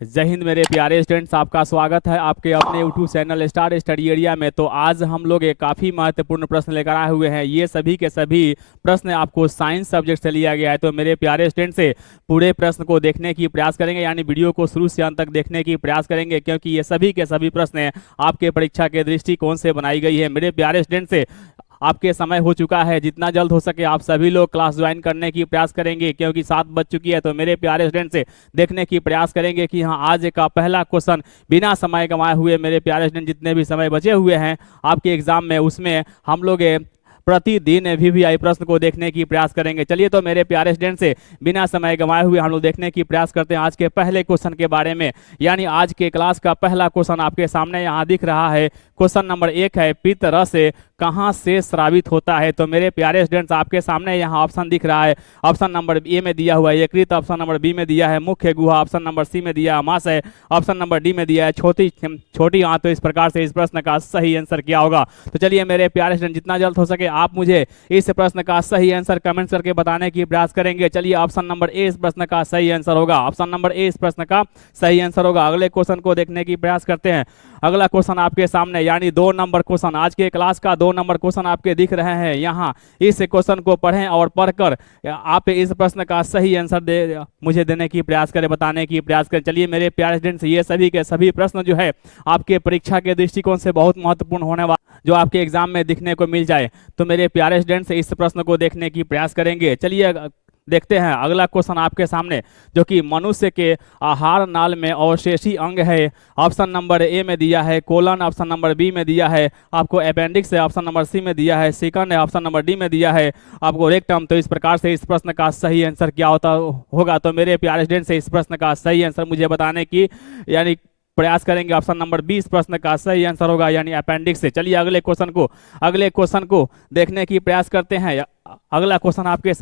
जय हिंद मेरे प्यारे स्टूडेंट्स, आपका स्वागत है आपके अपने YouTube channel star study area में। तो आज हम लोग एक काफ़ी महत्वपूर्ण प्रश्न लेकर आए हुए हैं। ये सभी के सभी प्रश्न आपको साइंस सब्जेक्ट से लिया गया है। तो मेरे प्यारे स्टूडेंट से पूरे प्रश्न को देखने की प्रयास करेंगे, यानी वीडियो को शुरू से अंत तक देखने की प्रयास करेंगे, क्योंकि ये सभी के सभी प्रश्न आपके परीक्षा के दृष्टिकोण से बनाई गई है। मेरे प्यारे स्टूडेंट से आपके समय हो चुका है, जितना जल्द हो सके आप सभी लोग क्लास ज्वाइन करने की प्रयास करेंगे, क्योंकि 7 बज चुकी है। तो मेरे प्यारे स्टूडेंट से देखने की प्रयास करेंगे कि हाँ, आज का पहला क्वेश्चन बिना समय गंवाए हुए मेरे प्यारे स्टूडेंट जितने भी समय बचे हुए हैं आपके एग्जाम में, उसमें हम लोग प्रतिदिन वीवीआई प्रश्न को देखने की प्रयास करेंगे। चलिए तो मेरे प्यारे स्टूडेंट से बिना समय गंवाए हुए हम लोग देखने की प्रयास करते हैं आज के पहले क्वेश्चन के बारे में। यानी आज के क्लास का पहला क्वेश्चन आपके सामने यहाँ दिख रहा है। क्वेश्चन नंबर 1 है, पित्त रस कहाँ से स्रावित होता है। तो मेरे प्यारे स्टूडेंट्स आपके सामने यहाँ ऑप्शन दिख रहा है। ऑप्शन नंबर ए में दिया हुआ है यकृत, ऑप्शन नंबर बी में दिया है मुख्य गुहा, ऑप्शन नंबर सी में दिया है अमाशय, ऑप्शन नंबर डी में दिया है छोटी आंत। तो इस प्रकार से इस प्रश्न का सही आंसर क्या होगा। तो चलिए मेरे प्यारे स्टूडेंट, जितना जल्द हो सके आप मुझे इस प्रश्न का सही आंसर कमेंट करके बताने की प्रयास करेंगे। चलिए ऑप्शन नंबर ए इस प्रश्न का सही आंसर होगा। ऑप्शन नंबर ए इस प्रश्न का सही आंसर होगा। अगले क्वेश्चन को देखने की प्रयास करते हैं। अगला क्वेश्चन आपके सामने, यानी 2 नंबर क्वेश्चन, आज के क्लास का 2 नंबर क्वेश्चन आपके दिख रहे हैं यहाँ। इस क्वेश्चन को पढ़ें और पढ़कर आप इस प्रश्न का सही आंसर मुझे देने की प्रयास करें, बताने की प्रयास करें। चलिए मेरे प्यारे स्टूडेंट्स, ये सभी के सभी प्रश्न जो है आपके परीक्षा के दृष्टिकोण से बहुत महत्वपूर्ण होने वाला, जो आपके एग्जाम में दिखने को मिल जाए। तो मेरे प्यारे स्टूडेंट्स इस प्रश्न को देखने की प्रयास करेंगे। चलिए देखते हैं अगला क्वेश्चन आपके सामने, जो कि मनुष्य के आहार नाल में अवशेषी अंग है। ऑप्शन नंबर ए में दिया है कोलन, ऑप्शन नंबर बी में दिया है आपको अपेंडिक्स है, ऑप्शन नंबर सी में दिया है सेकंड है, ऑप्शन नंबर डी में दिया है आपको रेक्टम। तो इस प्रकार से इस प्रश्न का सही आंसर क्या होगा। तो मेरे प्यारे स्टूडेंट से इस प्रश्न का सही आंसर मुझे बताने की यानी प्रयास करेंगे। ऑप्शन नंबर 20 प्रश्न का सही आंसर होगा, यानी अपेंडिक्स से। चलिए अगले क्वेश्चन को देखने की प्रयास करते हैं। अगला क्वेश्चन आपके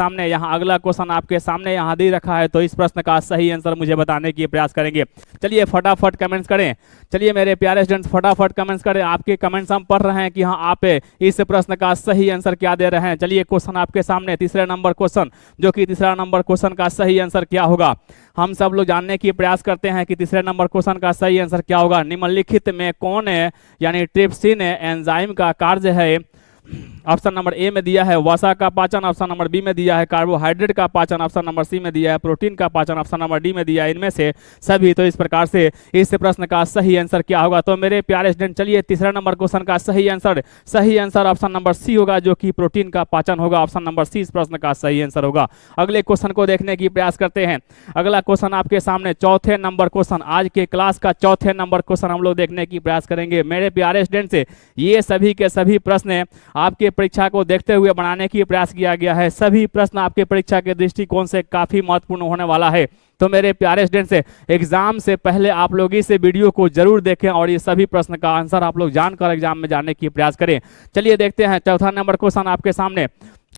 सामने यहाँ दे रखा है। तो इस प्रश्न का सही आंसर मुझे बताने की प्रयास करेंगे। चलिए फटाफट कमेंट्स करें। चलिए मेरे प्यारे स्टूडेंट्स फटाफट कमेंट्स करें। आपके कमेंट्स हम पढ़ रहे हैं कि हाँ, आप इस प्रश्न का सही आंसर क्या दे रहे हैं। चलिए क्वेश्चन आपके सामने, तीसरा नंबर क्वेश्चन, जो कि तीसरा नंबर क्वेश्चन का सही आंसर क्या होगा। हम सब लोग जानने की प्रयास करते हैं कि तीसरे नंबर क्वेश्चन का सही आंसर क्या होगा। निम्नलिखित में कौन है, यानी ट्रिप्सिन एंजाइम का कार्य है। ऑप्शन नंबर ए में दिया है वसा का पाचन, ऑप्शन नंबर बी में दिया है कार्बोहाइड्रेट का पाचन, ऑप्शन नंबर सी में दिया है प्रोटीन का पाचन, ऑप्शन नंबर डी में दिया है इनमें से सभी। तो इस प्रकार से इस प्रश्न का सही आंसर क्या होगा। तो मेरे प्यारे स्टूडेंट, चलिए तीसरा नंबर क्वेश्चन का सही आंसर ऑप्शन नंबर सी होगा, जो कि प्रोटीन का पाचन होगा। ऑप्शन नंबर सी इस प्रश्न का सही आंसर होगा। अगले क्वेश्चन को देखने की प्रयास करते हैं। अगला क्वेश्चन आपके सामने चौथे नंबर क्वेश्चन, आज के क्लास का चौथे नंबर क्वेश्चन हम लोग देखने की प्रयास करेंगे। मेरे प्यारे स्टूडेंट से ये सभी के सभी प्रश्न आपके परीक्षा को देखते हुए बनाने की प्रयास किया गया है। सभी प्रश्न आपके परीक्षा के दृष्टिकोण से काफी महत्वपूर्ण होने वाला है। तो मेरे प्यारे स्टूडेंट से एग्जाम से पहले आप लोग इस वीडियो को जरूर देखें और ये सभी प्रश्न का आंसर आप लोग जानकर एग्जाम में जाने की प्रयास करें। चलिए देखते हैं चौथा नंबर क्वेश्चन आपके सामने।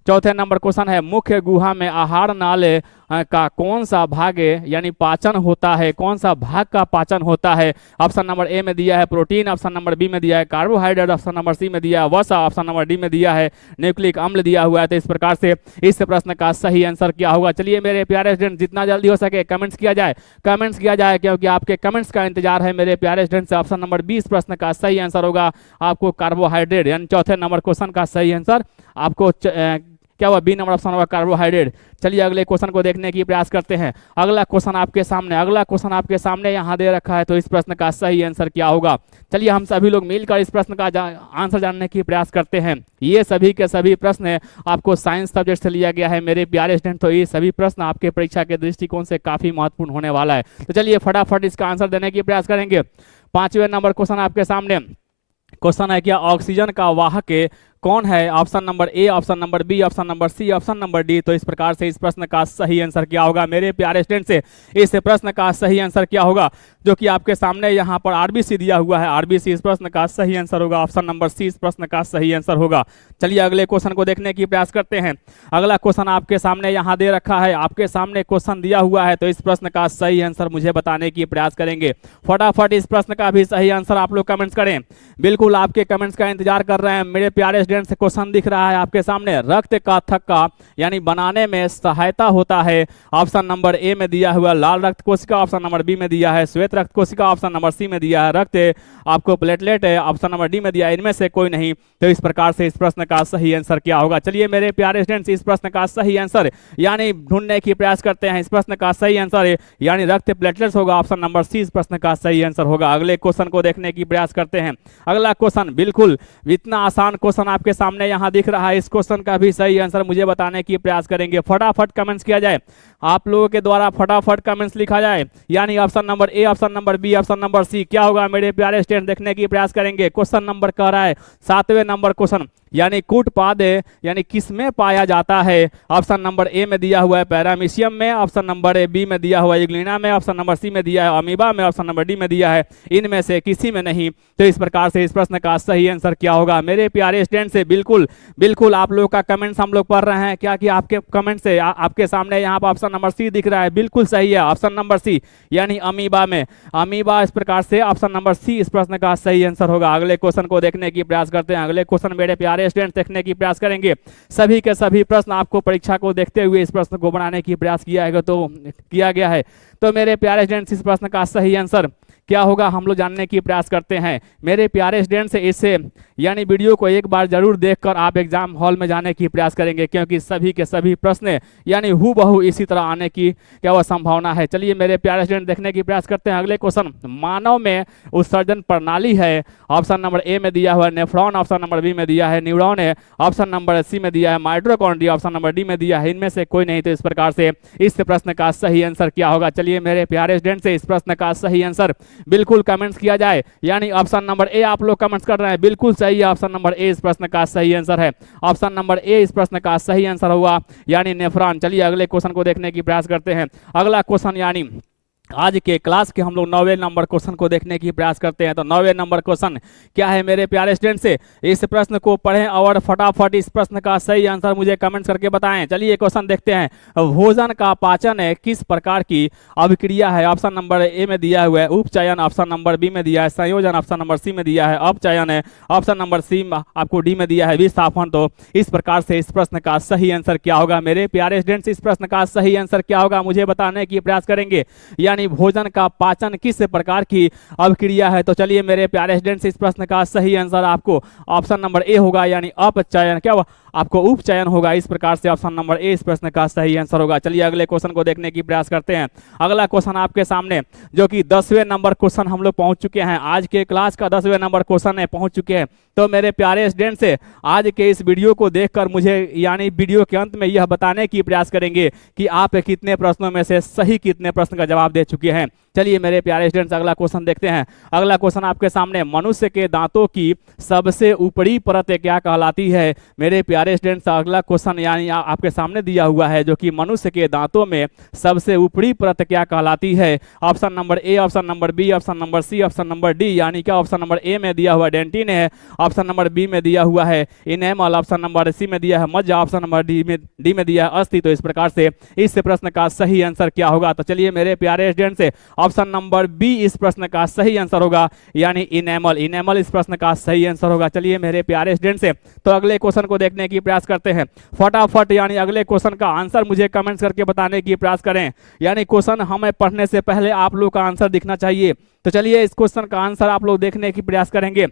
चौथे नंबर क्वेश्चन है, मुख्य गुहा में आहार नाल का कौन सा भाग यानी पाचन होता है, कौन सा भाग का पाचन होता है। ऑप्शन नंबर ए में दिया है प्रोटीन, ऑप्शन नंबर बी में दिया है कार्बोहाइड्रेट, ऑप्शन नंबर सी में दिया है वसा, ऑप्शन नंबर डी में दिया है न्यूक्लिक अम्ल दिया हुआ है। तो इस प्रकार से इस प्रश्न का सही आंसर क्या होगा। चलिए मेरे प्यारे स्टूडेंट, जितना जल्दी हो सके कमेंट्स किया जाए, क्योंकि आपके कमेंट्स का इंतजार है मेरे प्यारे स्टूडेंट से। ऑप्शन नंबर 20 प्रश्न का सही आंसर होगा आपको कार्बोहाइड्रेट, यानी चौथे नंबर क्वेश्चन का सही आंसर आपको क्या हुआ, बी नंबर ऑप्शन होगा कार्बोहाइड्रेट। चलिए अगले क्वेश्चन को देखने की प्रयास करते हैं। अगला क्वेश्चन आपके सामने यहाँ दे रखा है। तो इस प्रश्न का सही आंसर क्या होगा। चलिए हम सभी लोग मिलकर इस प्रश्न का आंसर जानने की प्रयास करते हैं। ये सभी के सभी प्रश्न आपको साइंस सब्जेक्ट से लिया गया है मेरे प्यारे स्टूडेंट। तो ये सभी प्रश्न आपके परीक्षा के दृष्टिकोण से काफी महत्वपूर्ण होने वाला है। तो चलिए फटाफट इसका आंसर देने की प्रयास करेंगे। 5वें नंबर क्वेश्चन आपके सामने क्वेश्चन है, क्या ऑक्सीजन का वाहक कौन है। Option number A, option number B, option number C, option number D. तो इस प्रकार से इस प्रश्न का सही आंसर क्या होगा। मेरे प्यारे स्टूडेंट से इस प्रश्न का सही आंसर क्या होगा, जो कि आपके सामने यहाँ पर आरबीसी दिया हुआ है। आरबीसी इस प्रश्न का सही आंसर होगा। ऑप्शन नंबर सी इस प्रश्न का सही आंसर होगा। चलिए अगले क्वेश्चन को देखने की प्रयास करते हैं। अगला क्वेश्चन आपके सामने यहाँ दे रखा है, आपके सामने क्वेश्चन दिया हुआ है, तो इस प्रश्न का सही आंसर मुझे बताने की प्रयास करेंगे। फटाफट इस प्रश्न का भी सही आंसर आप लोग कमेंट्स करें। बिल्कुल आपके कमेंट्स का इंतजार कर रहे हैं मेरे प्यारे स्टूडेंट्स। क्वेश्चन दिख रहा है आपके सामने, रक्त का थक्का यानी बनाने में सहायता होता है। ऑप्शन नंबर ए में दिया हुआ लाल रक्त कोशिका, ऑप्शन नंबर बी में दिया है श्वेत रक्त कोशिका, ऑप्शन नंबर सी में दिया है रक्त आपको प्लेटलेट है, ऑप्शन नंबर डी में दिया है इनमें से कोई नहीं। तो इस प्रकार से इस प्रश्न का सही आंसर क्या होगा? चलिए मेरे प्यारे स्टूडेंट्स इस प्रश्न का सही आंसर यानी ढूंढने की प्रयास करते हैं। इस प्रश्न का सही आंसर यानी रक्त प्लेटलेट्स होगा। ऑप्शन नंबर सी इस प्रश्न का सही आंसर होगा। अगले क्वेश्चन को देखने की प्रयास करते हैं। अगला क्वेश्चन बिल्कुल इतना आसान क्वेश्चन आपके सामने यहाँ दिख रहा है। इस क्वेश्चन का भी सही आंसर मुझे बताने की प्रयास करेंगे। फटाफट कमेंट्स किया जाए, आप लोगों के द्वारा फटाफट कमेंट्स लिखा जाए। यानी option number A, option number B, option number C क्या होगा मेरे प्यारे स्टूडेंट? देखने की प्रयास करेंगे। क्वेश्चन नंबर कह रहा है 7वें नंबर क्वेश्चन, यानी कूट पादे यानी किसमें पाया जाता है? ऑप्शन नंबर ए में दिया हुआ है पैरामीशियम में, ऑप्शन नंबर बी में दिया हुआ है इग्लिना में, ऑप्शन नंबर सी में दिया है अमीबा में, ऑप्शन नंबर डी में दिया है इनमें से किसी में नहीं। तो इस प्रकार से इस प्रश्न का सही आंसर क्या होगा मेरे प्यारे स्टूडेंट? से बिल्कुल आप लोग का कमेंट्स हम लोग पढ़ रहे हैं। क्या कि आपके कमेंट से आपके सामने यहाँ पर ऑप्शन नंबर सी दिख रहा है, बिल्कुल सही है ऑप्शन नंबर सी यानी अमीबा में। अमीबा इस प्रकार से ऑप्शन नंबर सी इस प्रश्न का सही आंसर होगा। अगले क्वेश्चन को देखने की प्रयास करते हैं। अगले क्वेश्चन मेरे प्यारे स्टूडेंट देखने की प्रयास करेंगे। सभी के सभी प्रश्न आपको परीक्षा को देखते हुए इस प्रश्न को बनाने की प्रयास किया गया है। तो मेरे प्यारे स्टूडेंट्स इस प्रश्न का सही आंसर क्या होगा हम लोग जानने की प्रयास करते हैं। मेरे प्यारे स्टूडेंट्स इससे यानी वीडियो को एक बार जरूर देखकर आप एग्जाम हॉल में जाने की प्रयास करेंगे, क्योंकि सभी के सभी प्रश्न यानी हूबहू इसी तरह आने की क्या वह संभावना है। चलिए मेरे प्यारे स्टूडेंट देखने की प्रयास करते हैं। अगले क्वेश्चन, मानव में उत्सर्जन प्रणाली है। ऑप्शन नंबर ए में दिया हुआ है नेफ्रॉन, ऑप्शन नंबर बी में दिया है न्यूरॉन है, ऑप्शन नंबर सी में दिया है माइटोकॉन्ड्रिया, ऑप्शन नंबर डी में दिया है इनमें से कोई नहीं। तो इस प्रकार से इस प्रश्न का सही आंसर क्या होगा? चलिए मेरे प्यारे स्टूडेंट से इस प्रश्न का सही आंसर बिल्कुल कमेंट्स किया जाए। यानी ऑप्शन नंबर ए आप लोग कमेंट्स कर रहे हैं, बिल्कुल सही है ऑप्शन नंबर ए इस प्रश्न का सही आंसर है। ऑप्शन नंबर ए इस प्रश्न का सही आंसर होगा यानी नेफ्रॉन। चलिए अगले क्वेश्चन को देखने की प्रयास करते हैं। अगला क्वेश्चन यानी आज के क्लास के हम लोग 9वें नंबर क्वेश्चन को देखने की प्रयास करते हैं। तो 9वें नंबर क्वेश्चन क्या है मेरे प्यारे स्टूडेंट? से इस प्रश्न को पढ़ें और फटाफट इस प्रश्न का सही आंसर मुझे कमेंट्स करके बताएं। चलिए क्वेश्चन देखते हैं। भोजन का पाचन है किस प्रकार की अभिक्रिया है? ऑप्शन नंबर ए में दिया हुआ है उपचयन, ऑप्शन नंबर बी में दिया है संयोजन, ऑप्शन नंबर सी में दिया है अपचयन है, ऑप्शन नंबर सी आपको डी में दिया है विस्थापन। तो इस प्रकार से इस प्रश्न का सही आंसर क्या होगा मेरे प्यारे स्टूडेंट्स? इस प्रश्न का सही आंसर क्या होगा मुझे बताने की प्रयास करेंगे। यानी भोजन का पाचन किस प्रकार की अभिक्रिया है? तो चलिए मेरे प्यारे स्टूडेंट्स इस प्रश्न का सही आंसर आपको ऑप्शन नंबर ए होगा यानी अपचयन, क्या आपको उपचयन होगा। इस प्रकार से ऑप्शन नंबर ए इस प्रश्न का सही आंसर होगा। चलिए अगले क्वेश्चन को देखने की प्रयास करते हैं। अगला क्वेश्चन आपके सामने जो कि 10वें नंबर क्वेश्चन हम लोग पहुंच चुके हैं। आज के क्लास का 10वें नंबर क्वेश्चन है पहुंच चुके हैं। तो मेरे प्यारे स्टूडेंट से आज के इस वीडियो को देखकर मुझे यानी वीडियो के अंत में यह बताने की प्रयास करेंगे कि आप कितने प्रश्नों में से सही कितने प्रश्न का जवाब दे चुके हैं। चलिए मेरे प्यारे स्टूडेंट्स अगला क्वेश्चन देखते हैं। अगला क्वेश्चन आपके सामने, मनुष्य के दांतों की सबसे ऊपरी परत क्या कहलाती है? मेरे प्यारे स्टूडेंट्स अगला क्वेश्चन यानी आपके सामने दिया हुआ है जो कि मनुष्य के दांतों में सबसे ऊपरी परत क्या कहलाती है? Option number A, option number B, option number C, option number D. यानी क्या ऑप्शन नंबर ए में दिया हुआ डेंटिन है, ऑप्शन नंबर बी में दिया हुआ है इनेमल, ऑप्शन नंबर सी में दिया है मज्जा, ऑप्शन नंबर डी में दिया है अस्थि। तो इस प्रकार से इस प्रश्न का सही आंसर क्या होगा? तो चलिए मेरे प्यारे स्टूडेंट्स से ऑप्शन नंबर बी इस प्रश्न का सही आंसर होगा यानी इनेमल इस प्रश्न का सही आंसर होगा। चलिए मेरे प्यारे स्टूडेंट से तो अगले क्वेश्चन को देखने की प्रयास करते हैं। फटाफट यानी अगले क्वेश्चन का आंसर मुझे कमेंट्स करके बताने की प्रयास करें। यानी क्वेश्चन हमें पढ़ने से पहले आप लोग का आंसर दिखना चाहिए। तो चलिए इस क्वेश्चन का आंसर आप लोग देखने की प्रयास करेंगे।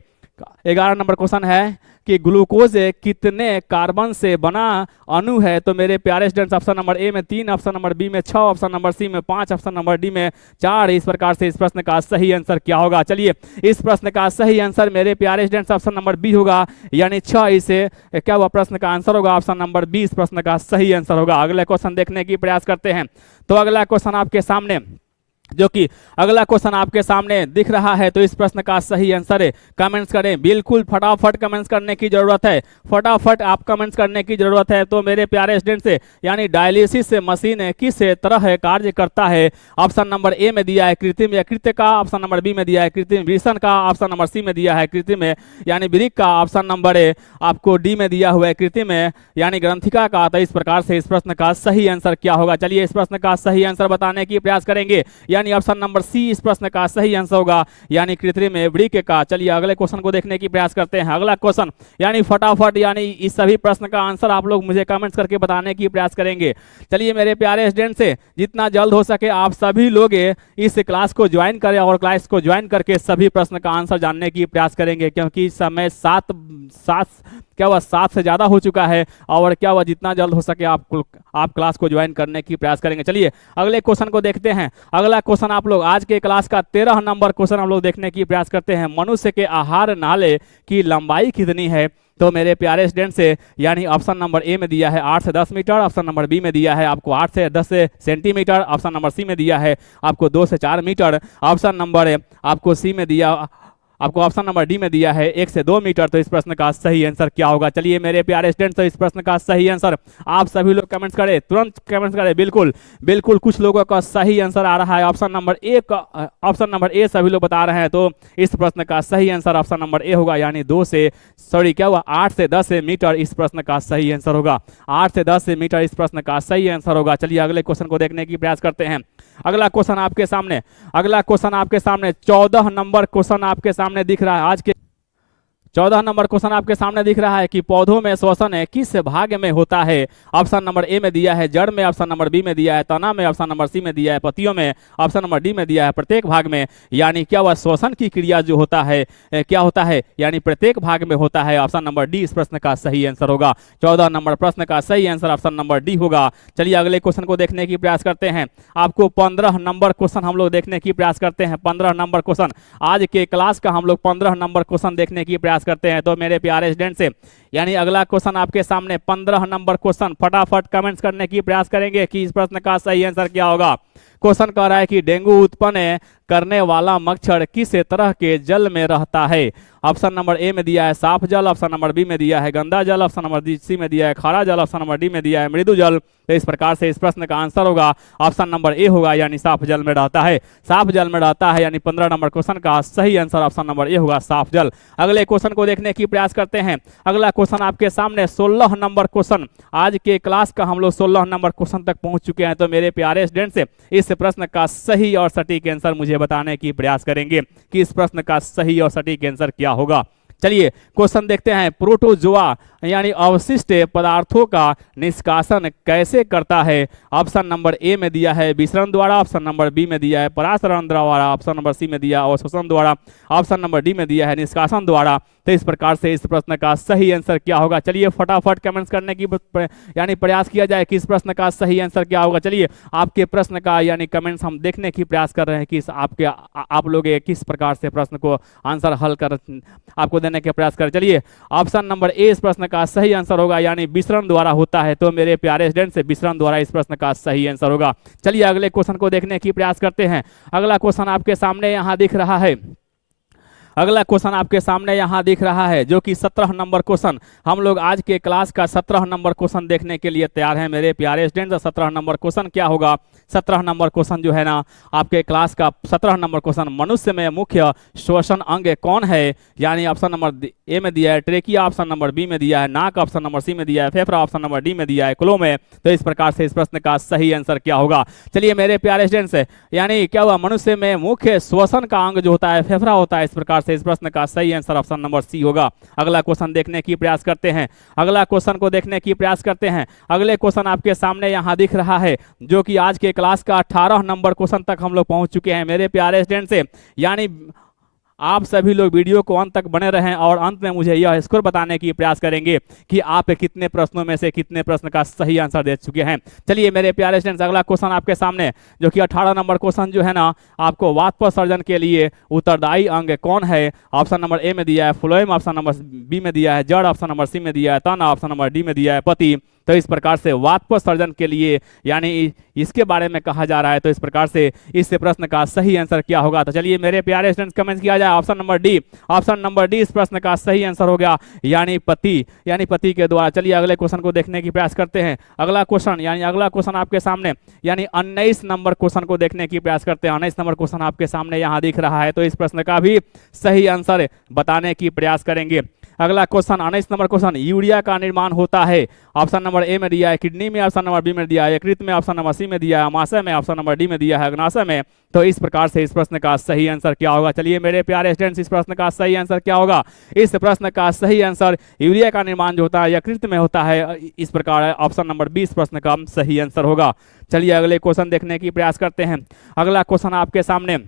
11 नंबर क्वेश्चन है कि ग्लूकोज कितने कार्बन से बना अणु है? तो मेरे प्यारे स्टूडेंट्स ऑप्शन नंबर ए में 3, ऑप्शन नंबर बी में 6, ऑप्शन नंबर सी में 5, ऑप्शन नंबर डी में 4। इस प्रकार से इस प्रश्न का सही आंसर क्या होगा? चलिए इस प्रश्न का सही आंसर मेरे प्यारे स्टूडेंट्स ऑप्शन नंबर बी होगा यानी 6। इसे क्या हुआ प्रश्न का आंसर होगा ऑप्शन नंबर बी इस प्रश्न का सही आंसर होगा। अगले क्वेश्चन देखने की प्रयास करते हैं। तो अगला क्वेश्चन आपके सामने जो कि अगला क्वेश्चन आपके सामने दिख रहा है। तो इस प्रश्न का सही आंसर है, कमेंट्स करें, बिल्कुल फटाफट कमेंट्स करने की जरूरत है, फटाफट आप कमेंट्स करने की जरूरत है। तो मेरे प्यारे स्टूडेंट से यानी डायलिसिस से मशीन किस तरह कार्य करता है? ऑप्शन नंबर ए में दिया है कृत्रिम यकृत का, ऑप्शन नंबर बी में दिया है कृत्रिम वृषण का, ऑप्शन नंबर सी में दिया है कृत्रिम यानी वृक्क का, ऑप्शन नंबर ए आपको डी में दिया हुआ है कृत्रिम यानी ग्रंथिका का। तो इस प्रकार से इस प्रश्न का सही आंसर क्या होगा? चलिए इस प्रश्न का सही आंसर बताने की प्रयास करेंगे, यानी ऑप्शन नंबर सी इस प्रश्न का सही आंसर होगा, यानी कृत्रिम वृक्क का। चलिए अगले क्वेश्चन को देखने की प्रयास करते हैं। अगला क्वेश्चन यानी फटाफट यानी इस सभी प्रश्न का आंसर आप लोग मुझे कमेंट्स करके बताने की प्रयास करेंगे। चलिए मेरे प्यारे स्टूडेंट से जितना जल्द हो सके आप सभी लोग इस क्लास को ज्वाइन करें और क्लास को ज्वाइन करके सभी प्रश्न का आंसर जानने की प्रयास करेंगे, क्योंकि इस समय सात से ज्यादा हो चुका है और क्या हुआ जितना जल्द हो सके आप क्लास को ज्वाइन करने की प्रयास करेंगे। चलिए अगले क्वेश्चन को देखते हैं। अगला क्वेश्चन आप लोग आज के क्लास का 13 नंबर क्वेश्चन हम लोग देखने की प्रयास करते हैं। मनुष्य के आहार नाले की लंबाई कितनी है? तो मेरे प्यारे स्टूडेंट से यानी ऑप्शन नंबर ए में दिया है 8 से 10 मीटर, ऑप्शन नंबर बी में दिया है आपको 8 से 10 सेंटीमीटर, ऑप्शन नंबर सी में दिया है आपको 2 से 4 मीटर, ऑप्शन नंबर आपको सी में दिया आपको ऑप्शन नंबर डी में दिया है 1 से 2 मीटर। तो इस प्रश्न का सही आंसर क्या होगा? चलिए मेरे प्यारे स्टूडेंट्स, तो इस प्रश्न का सही आंसर आप सभी लोग कमेंट्स करें, तुरंत कमेंट्स करें। बिल्कुल बिल्कुल कुछ लोगों का सही आंसर आ रहा है ऑप्शन नंबर ए सभी लोग बता रहे हैं। तो इस प्रश्न का सही आंसर ऑप्शन नंबर ए होगा, यानी 8 से 10 मीटर इस प्रश्न का सही आंसर होगा। 8 से 10 मीटर इस प्रश्न का सही आंसर होगा। चलिए अगले क्वेश्चन को देखने की प्रयास करते हैं। अगला क्वेश्चन आपके सामने 14 नंबर क्वेश्चन आपके सामने दिख रहा है। आज के 14 नंबर क्वेश्चन आपके सामने दिख रहा है कि पौधों में श्वसन किस भाग में होता है? ऑप्शन नंबर ए में दिया है जड़ में, ऑप्शन नंबर बी में दिया है तना में, ऑप्शन नंबर सी में दिया है पत्तियों में, ऑप्शन नंबर डी में दिया है प्रत्येक भाग में। यानी क्या वह श्वसन की क्रिया जो होता है क्या होता है? यानी प्रत्येक भाग में होता है। ऑप्शन नंबर डी इस प्रश्न का सही आंसर होगा। 14 नंबर प्रश्न का सही आंसर ऑप्शन नंबर डी होगा। चलिए अगले क्वेश्चन को देखने की प्रयास करते हैं। आपको 15 नंबर क्वेश्चन हम लोग देखने की प्रयास करते हैं। 15 नंबर क्वेश्चन आज के क्लास का हम लोग 15 नंबर क्वेश्चन देखने की प्रयास करते हैं। तो मेरे प्यारे स्टूडेंट से यानी अगला क्वेश्चन आपके सामने 15 नंबर क्वेश्चन, फटाफट कमेंट्स करने की प्रयास करेंगे कि इस प्रश्न का सही आंसर क्या होगा। क्वेश्चन कह रहा है कि डेंगू उत्पन्न करने वाला मच्छर किस तरह के जल में रहता है? ऑप्शन नंबर ए में दिया है साफ जल, ऑप्शन नंबर बी में दिया है गंदा जल, ऑप्शन नंबर सी में दिया है खारा जल, ऑप्शन नंबर डी में दिया है मृदु जल। तो इस प्रकार से इस प्रश्न का आंसर होगा ऑप्शन नंबर ए होगा, यानी साफ जल में रहता है। साफ जल में रहता है, यानी 15 नंबर क्वेश्चन का सही आंसर ऑप्शन नंबर ए होगा, साफ जल। अगले क्वेश्चन को देखने की प्रयास करते हैं। अगला क्वेश्चन आपके सामने 16 नंबर क्वेश्चन, आज के क्लास का हम लोग 16 नंबर क्वेश्चन तक पहुंच चुके हैं। तो मेरे प्यारे स्टूडेंट से इस प्रश्न का सही और सटीक आंसर मुझे बताने की प्रयास करेंगे कि इस प्रश्न का सही और सटीक आंसर क्या होगा। चलिए क्वेश्चन देखते हैं। प्रोटोजोआ यानी अवशिष्ट पदार्थों का निष्कासन कैसे करता है? ऑप्शन नंबर ए में दिया है विसरण द्वारा, ऑप्शन नंबर बी में दिया है परासरण द्वारा, ऑप्शन नंबर सी में दिया है अवशोषण द्वारा, ऑप्शन नंबर डी में दिया है निष्कासन द्वारा। तो इस प्रकार से इस प्रश्न का सही आंसर क्या होगा? चलिए फटाफट कमेंट्स करने की यानी प्रयास किया जाए कि इस प्रश्न का सही आंसर क्या होगा। चलिए आपके प्रश्न का यानी कमेंट्स हम देखने की प्रयास कर रहे हैं कि आप लोग किस प्रकार से प्रश्न को आंसर हल कर आपको देने के प्रयास करें। चलिए ऑप्शन नंबर ए इस प्रश्न का सही आंसर होगा, यानी विसरण द्वारा होता है। तो मेरे प्यारे स्टूडेंट से विसरण द्वारा इस प्रश्न का सही आंसर होगा। चलिए अगले क्वेश्चन को देखने की प्रयास करते हैं। अगला क्वेश्चन आपके सामने यहाँ दिख रहा है। अगला क्वेश्चन आपके सामने यहाँ दिख रहा है जो कि 17 नंबर क्वेश्चन, हम लोग आज के क्लास का 17 नंबर क्वेश्चन देखने के लिए तैयार हैं मेरे प्यारे स्टूडेंट। 17 नंबर क्वेश्चन क्या होगा? 17 नंबर क्वेश्चन जो है ना आपके क्लास का 17 नंबर क्वेश्चन, मनुष्य में मुख्य श्वसन अंग कौन है? यानी ऑप्शन नंबर ए में दिया है ट्रेकिया, ऑप्शन नंबर बी में दिया है नाक, ऑप्शन नंबर सी में दिया है फेफड़ा, ऑप्शन नंबर डी में दिया है क्लोम है। तो इस प्रकार से इस प्रश्न का सही आंसर क्या होगा? चलिए मेरे प्यारे स्टूडेंट्स, यानी क्या हुआ मनुष्य में मुख्य श्वसन का अंग जो होता है फेफड़ा होता है। इस प्रकार से इस प्रश्न का सही आंसर ऑप्शन नंबर सी होगा। अगला क्वेश्चन देखने की प्रयास करते हैं। अगला क्वेश्चन को देखने की प्रयास करते हैं। अगले क्वेश्चन आपके सामने यहाँ दिख रहा है जो कि आज के क्लास का 18 नंबर क्वेश्चन तक हम लोग पहुंच चुके हैं मेरे प्यारे स्टूडेंट से। यानी आप सभी लोग वीडियो को अंत तक बने रहें और अंत में मुझे यह स्कोर बताने की प्रयास करेंगे कि आप कितने प्रश्नों में से कितने प्रश्न का सही आंसर दे चुके हैं। चलिए मेरे प्यारे स्टूडेंट्स, अगला क्वेश्चन आपके सामने जो कि 18 नंबर क्वेश्चन जो है ना आपको वाष्पोत्सर्जन के लिए उत्तरदायी अंग कौन है? ऑप्शन नंबर ए में दिया है फ्लोएम, ऑप्शन नंबर बी में दिया है जड़, ऑप्शन नंबर सी में दिया है तना, ऑप्शन नंबर डी में दिया है पति। तो इस प्रकार से वाष्पोत्सर्जन के लिए यानी इसके बारे में कहा जा रहा है। तो इस प्रकार से इस प्रश्न का सही आंसर क्या होगा? तो चलिए मेरे प्यारे स्टूडेंट्स कमेंट किया जाए option number D. Option number D इस प्रश्न का सही आंसर हो गया, यानी पति के द्वारा। चलिए अगले क्वेश्चन को देखने की प्रयास करते हैं। अगला क्वेश्चन आपके सामने यानी 19 नंबर क्वेश्चन को देखने की प्रयास करते हैं। 19 नंबर क्वेश्चन आपके सामने यहाँ दिख रहा है, तो इस प्रश्न का भी सही आंसर बताने की प्रयास करेंगे। अगला क्वेश्चन 19 नंबर क्वेश्चन, यूरिया का निर्माण होता है। ऑप्शन नंबर ए में दिया है किडनी में, ऑप्शन नंबर बी में दिया है यकृत में, ऑप्शन नंबर सी में दिया है अमाशय में, ऑप्शन नंबर डी में दिया है अग्नाशय में। तो इस प्रकार से इस प्रश्न का सही आंसर क्या होगा? चलिए मेरे प्यारे स्टूडेंट्स इस प्रश्न का सही आंसर क्या होगा? इस प्रश्न का सही आंसर यूरिया का निर्माण जो होता है यकृत में होता है। इस प्रकार ऑप्शन नंबर 20 प्रश्न का सही आंसर होगा। चलिए अगले क्वेश्चन देखने की प्रयास करते हैं। अगला क्वेश्चन आपके सामने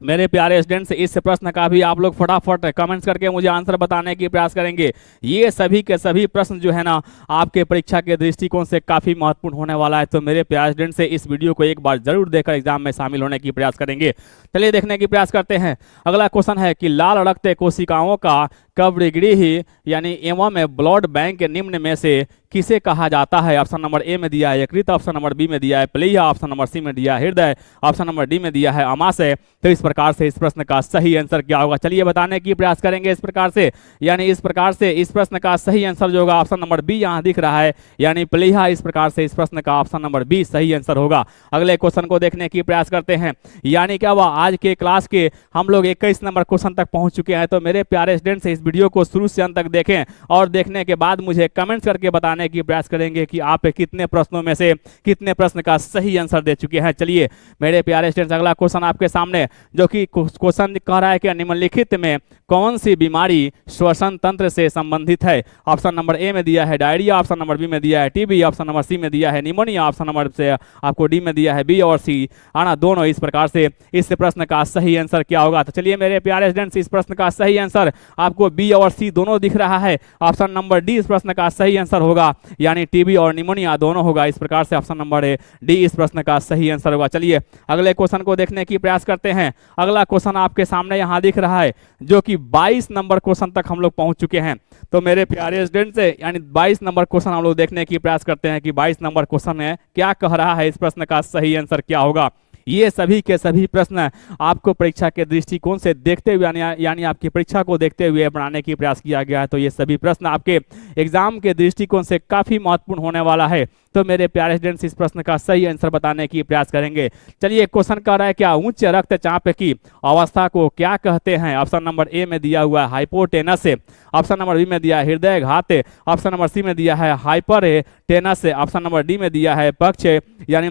मेरे प्यारे स्टूडेंट्स, इस प्रश्न का भी आप लोग फटाफट कमेंट्स करके मुझे आंसर बताने की प्रयास करेंगे। ये सभी के सभी प्रश्न जो है ना आपके परीक्षा के दृष्टिकोण से काफी महत्वपूर्ण होने वाला है। तो मेरे प्यारे स्टूडेंट्स से इस वीडियो को एक बार जरूर देखकर एग्जाम में शामिल होने की प्रयास करेंगे। चलिए देखने की प्रयास करते हैं। अगला क्वेश्चन है कि लाल रक्त कोशिकाओं का कवरिगृह यानी एवं ब्लड बैंक निम्न में से किसे कहा जाता है? ऑप्शन नंबर ए में दिया है यकृत, ऑप्शन नंबर बी में दिया है प्लीहा, ऑप्शन नंबर सी में दिया है हृदय, ऑप्शन नंबर डी में दिया है अमाशय। तो इस प्रकार से इस प्रश्न का सही आंसर क्या होगा? चलिए बताने की प्रयास करेंगे। इस प्रकार से यानी इस प्रकार से इस प्रश्न का सही आंसर जो होगा ऑप्शन नंबर बी यहाँ दिख रहा है, यानी प्लीहा। इस प्रकार से इस प्रश्न का ऑप्शन नंबर बी सही आंसर होगा। अगले क्वेश्चन को देखने की प्रयास करते हैं। यानी क्या हुआ, आज के क्लास के हम लोग 21 नंबर क्वेश्चन तक पहुंच चुके हैं। तो मेरे प्यारे स्टूडेंट्स इस वीडियो को शुरू से अंत तक देखें और देखने के बाद मुझे कमेंट्स करके बताने की प्रयास करेंगे कि आप कितने प्रश्नों में से कितने प्रश्न का सही आंसर दे चुके हैं। चलिए मेरे प्यारे स्टूडेंट्स अगला क्वेश्चन आपके सामने, जो कि क्वेश्चन कह रहा है कि निम्नलिखित में कौन सी बीमारी श्वसन तंत्र से संबंधित है? ऑप्शन नंबर ए में दिया है डायरिया, ऑप्शन नंबर बी में दिया है टीबी, ऑप्शन नंबर सी में दिया है निमोनिया, ऑप्शन नंबर से आपको डी में दिया है बी और सी आना दोनों। इस प्रकार से इस प्रश्न का सही आंसर क्या होगा? तो चलिए मेरे प्यारे स्टूडेंट्स इस प्रश्न का सही आंसर आपको बी और सी दोनों दिख रहा है। ऑप्शन नंबर डी इस प्रश्न का सही आंसर होगा, यानी टीबी और निमोनिया दोनों होगा। इस प्रकार से ऑप्शन नंबर डी इस प्रश्न का सही आंसर होगा। चलिए अगले क्वेश्चन को देखने की प्रयास करते हैं। अगला क्वेश्चन आपके सामने यहां दिख रहा है, जो कि 22 नंबर क्वेश्चन तक हम लोग पहुंच चुके हैं। तो मेरे प्यारे स्टूडेंट्स यानी 22 नंबर क्वेश्चन हम लोग देखने की प्रयास करते हैं कि 22 नंबर क्वेश्चन है क्या कह रहा है, इस प्रश्न का सही आंसर क्या होगा। ये सभी के सभी प्रश्न आपको परीक्षा के दृष्टिकोण से देखते हुए यानी आपकी परीक्षा को देखते हुए बनाने की प्रयास किया गया है। तो ये सभी प्रश्न आपके एग्जाम के दृष्टिकोण से काफी महत्वपूर्ण होने वाला है। तो मेरे प्यारे स्टूडेंट्स इस प्रश्न का सही आंसर बताने की प्रयास करेंगे। चलिए क्वेश्चन कह रहा है क्या उच्च रक्तचाप की अवस्था को क्या कहते हैं? ऑप्शन नंबर ए में दिया हुआ है हाइपोटेनस, ऑप्शन नंबर बी में दिया है हृदय घात, ऑप्शन नंबर सी में दिया है हाइपर टेनस, ऑप्शन नंबर डी में दिया है पक्ष यानी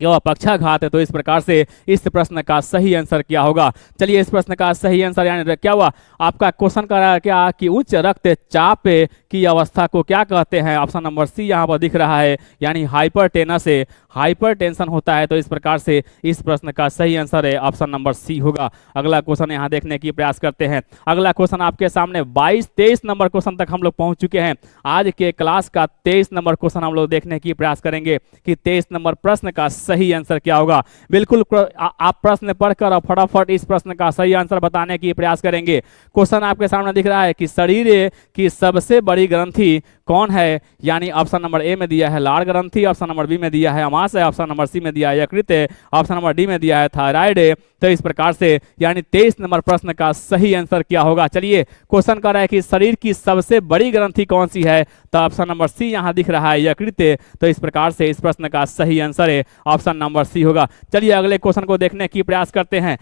पक्षाघात है। तो इस प्रकार से इस प्रश्न का सही आंसर क्या होगा? चलिए इस प्रश्न का सही आंसर यानी क्या हुआ, आपका क्वेश्चन कर रहा है क्या कि उच्च रक्तचाप की अवस्था को क्या कहते हैं? ऑप्शन नंबर सी यहाँ पर दिख रहा है, यानी हाइपरटेनस है, हाइपरटेंशन होता है। तो इस प्रकार से इस प्रश्न का सही आंसर है ऑप्शन नंबर सी होगा। अगला क्वेश्चन यहाँ देखने की प्रयास करते हैं। अगला क्वेश्चन आपके सामने 22-23 नंबर क्वेश्चन तक हम लोग पहुंच चुके हैं। आज के क्लास का 23 नंबर क्वेश्चन हम लोग देखने की प्रयास करेंगे कि 23 नंबर प्रश्न का सही आंसर क्या होगा। बिल्कुल आप प्रश्न पढ़कर और फटाफट इस प्रश्न का सही आंसर बताने की प्रयास करेंगे। क्वेश्चन आपके सामने दिख रहा है कि शरीर की सबसे बड़ी ग्रंथि कौन है? यानी ऑप्शन नंबर ए में दिया है लाड़ ग्रंथि, ऑप्शन नंबर बी में दिया है अमाशय, ऑप्शन नंबर सी में दिया है यकृत, ऑप्शन नंबर डी में दिया है थायराइड। तो इस प्रकार से यानी 23 नंबर प्रश्न का सही आंसर क्या होगा? चलिए क्वेश्चन कर रहा है कि शरीर की सबसे बड़ी ग्रंथि कौन सी है? तो ऑप्शन नंबर सी यहाँ दिख रहा है यकृत। तो इस प्रकार से इस प्रश्न का सही आंसर है ऑप्शन नंबर सी होगा। चलिए अगले क्वेश्चन को देखने की प्रयास करते हैं।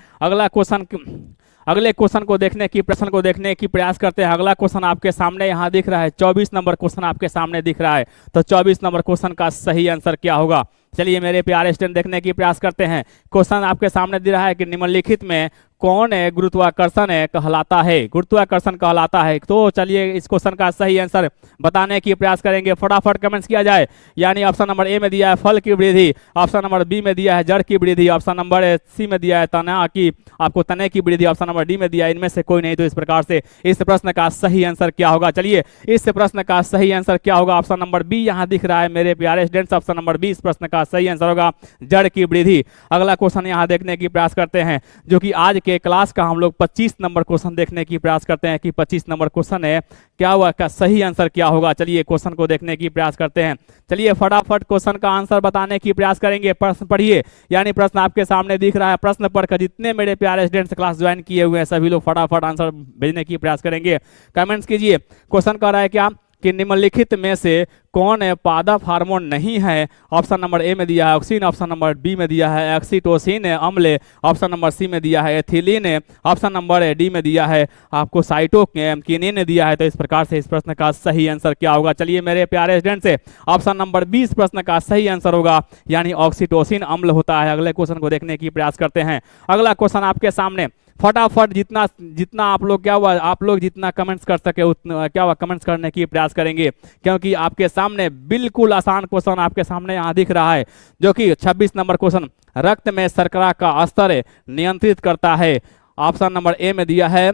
अगले क्वेश्चन को देखने की प्रयास करते हैं। अगला क्वेश्चन आपके सामने यहाँ दिख रहा है, 24 नंबर क्वेश्चन आपके सामने दिख रहा है। तो 24 नंबर क्वेश्चन का सही आंसर क्या होगा? चलिए मेरे प्यारे स्टूडेंट देखने की प्रयास करते हैं। क्वेश्चन आपके सामने दिख रहा है कि निम्नलिखित में कौन है गुरुत्वाकर्षण कहलाता है? गुरुत्वाकर्षण कहलाता है। तो चलिए इस क्वेश्चन का सही आंसर बताने की प्रयास करेंगे। फटाफट कमेंट्स किया जाए। यानी ऑप्शन नंबर ए में दिया है फल की वृद्धि, ऑप्शन नंबर बी में दिया है जड़ की वृद्धि, ऑप्शन नंबर सी में दिया है तने की वृद्धि, ऑप्शन नंबर डी में दिया है इनमें से कोई नहीं। तो इस प्रकार से इस प्रश्न का सही आंसर क्या होगा? चलिए इस प्रश्न का सही आंसर क्या होगा? ऑप्शन नंबर बी यहाँ दिख रहा है मेरे प्यारे स्टूडेंट्स। ऑप्शन नंबर बी इस प्रश्न का सही आंसर होगा, जड़ की वृद्धि। अगला क्वेश्चन यहाँ देखने की प्रयास करते हैं, जो कि आज के के क्लास का हम लोग 25 नंबर क्वेश्चन देखने की प्रयास करते हैं कि 25 नंबर क्वेश्चन है क्या हुआ, का सही आंसर क्या होगा। चलिए क्वेश्चन को देखने की प्रयास करते हैं। चलिए फटाफट क्वेश्चन का आंसर बताने की प्रयास करेंगे। प्रश्न पढ़िए, यानी प्रश्न आपके सामने दिख रहा है। प्रश्न पढ़कर जितने मेरे प्यारे स्टूडेंट्स क्लास ज्वाइन किए हुए हैं सभी लोग फटाफट आंसर भेजने की प्रयास करेंगे। कमेंट्स कीजिए। क्वेश्चन कह रहा है क्या कि निम्नलिखित में से कौन है पादप हार्मोन नहीं है। ऑप्शन नंबर ए में दिया है ऑक्सीन, ऑप्शन नंबर बी में दिया है एक्सीटोसिन अम्ल, ऑप्शन नंबर सी में दिया है एथिलीन, ऑप्शन नंबर डी में दिया है आपको साइटोकिनिन दिया है। तो इस प्रकार से इस प्रश्न का सही आंसर क्या होगा। चलिए मेरे प्यारे स्टूडेंट से ऑप्शन नंबर 20 प्रश्न का सही आंसर होगा, यानी ऑक्सीटोसिन अम्ल होता है। अगले क्वेश्चन को देखने की प्रयास करते हैं। अगला क्वेश्चन आपके सामने फटाफट जितना जितना आप लोग क्या हुआ, आप लोग जितना कमेंट्स कर सके उतना क्या हुआ कमेंट्स करने की प्रयास करेंगे, क्योंकि आपके सामने बिल्कुल आसान क्वेश्चन आपके सामने यहाँ दिख रहा है, जो कि 26 नंबर क्वेश्चन रक्त में शर्करा का स्तर नियंत्रित करता है। ऑप्शन नंबर ए में दिया है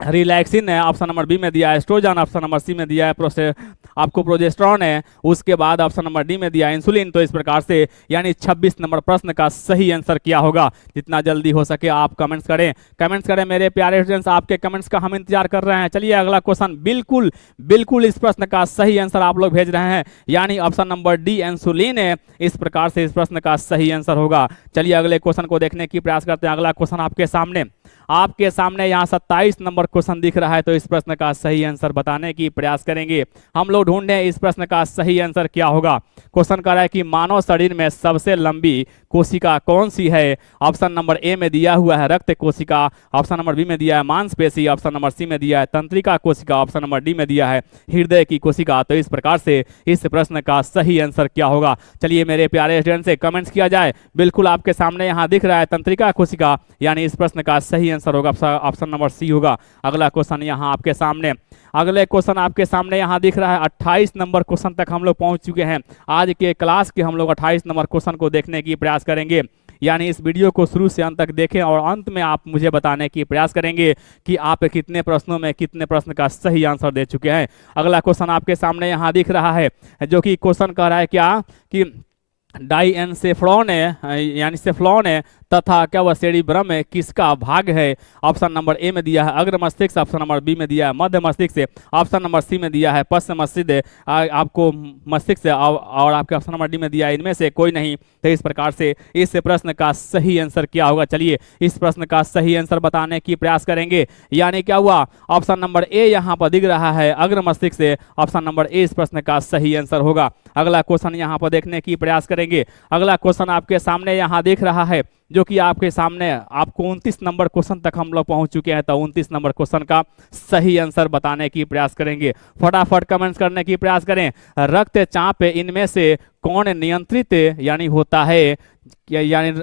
रिलैक्सिन है, ऑप्शन नंबर बी में दिया है एस्ट्रोजन, ऑप्शन नंबर सी में दिया है आपको प्रोजेस्टेरॉन है, उसके बाद ऑप्शन नंबर डी में दिया है इंसुलिन। तो इस प्रकार से यानी 26 नंबर प्रश्न का सही आंसर क्या होगा। जितना जल्दी हो सके आप कमेंट्स करें मेरे प्यारे स्टूडेंट्स, आपके कमेंट्स का हम इंतजार कर रहे हैं। चलिए अगला क्वेश्चन बिल्कुल इस प्रश्न का सही आंसर आप लोग भेज रहे हैं, यानी ऑप्शन नंबर डी इंसुलिन है। इस प्रकार से इस प्रश्न का सही आंसर होगा। चलिए अगले क्वेश्चन को देखने की प्रयास करते हैं। अगला क्वेश्चन आपके सामने यहाँ 27 नंबर क्वेश्चन दिख रहा है। तो इस प्रश्न का सही आंसर बताने की प्रयास करेंगे। हम लोग ढूंढे इस प्रश्न का सही आंसर क्या होगा। क्वेश्चन कह रहा है कि मानव शरीर में सबसे लंबी कोशिका कौन सी है। ऑप्शन नंबर ए में दिया हुआ है रक्त कोशिका, ऑप्शन नंबर बी में दिया है मांसपेशी, ऑप्शन नंबर सी में दिया है तंत्रिका कोशिका, ऑप्शन नंबर डी में दिया है हृदय की कोशिका। तो इस प्रकार से इस प्रश्न का सही आंसर क्या होगा। चलिए मेरे प्यारे स्टूडेंट से कमेंट्स किया जाए। बिल्कुल आपके सामने यहाँ दिख रहा है तंत्रिका कोशिका, यानी इस प्रश्न का सही आंसर होगा ऑप्शन नंबर सी होगा। अगला क्वेश्चन यहाँ आपके सामने यहाँ दिख रहा है 28 नंबर क्वेश्चन तक हम लोग पहुंच चुके हैं। आज के क्लास के हम लोग 28 नंबर क्वेश्चन को देखने की प्रयास करेंगे, यानी इस वीडियो को शुरू से अंत तक देखें और अंत में आप मुझे बताने की प्रयास करेंगे कि आप कितने प्रश्नों में कितने प्रश्न का सही आंसर दे चुके हैं। अगला क्वेश्चन आपके सामने यहाँ दिख रहा है, जो कि क्वेश्चन कह रहा है क्या कि डाइएनसेफ्लॉन यानी सेफ्लॉन तथा क्या वह सेरिब्रम में किसका भाग है। ऑप्शन नंबर ए में दिया है अग्र मस्तिष्क, ऑप्शन नंबर बी में दिया है मध्य मस्तिष्क, ऑप्शन नंबर सी में दिया है पश्चिम मस्तिष्क आपको मस्तिष्क और आपके ऑप्शन नंबर डी में दिया है इनमें से कोई नहीं। तो इस प्रकार से इस प्रश्न का सही आंसर क्या होगा। चलिए इस प्रश्न का सही आंसर बताने की प्रयास करेंगे, यानी क्या हुआ ऑप्शन नंबर ए यहाँ पर दिख रहा है अग्र मस्तिष्क से, ऑप्शन नंबर ए इस प्रश्न का सही आंसर होगा। अगला क्वेश्चन यहाँ पर देखने की प्रयास करेंगे। अगला क्वेश्चन आपके सामने यहाँ दिख रहा है, जो कि आपके सामने आपको 29 नंबर क्वेश्चन तक हम लोग पहुंच चुके हैं। तो 29 नंबर क्वेश्चन का सही आंसर बताने की प्रयास करेंगे। फटाफट कमेंट्स करने की प्रयास करें। रक्तचाप इनमें से कौन नियंत्रित यानी होता है, यानी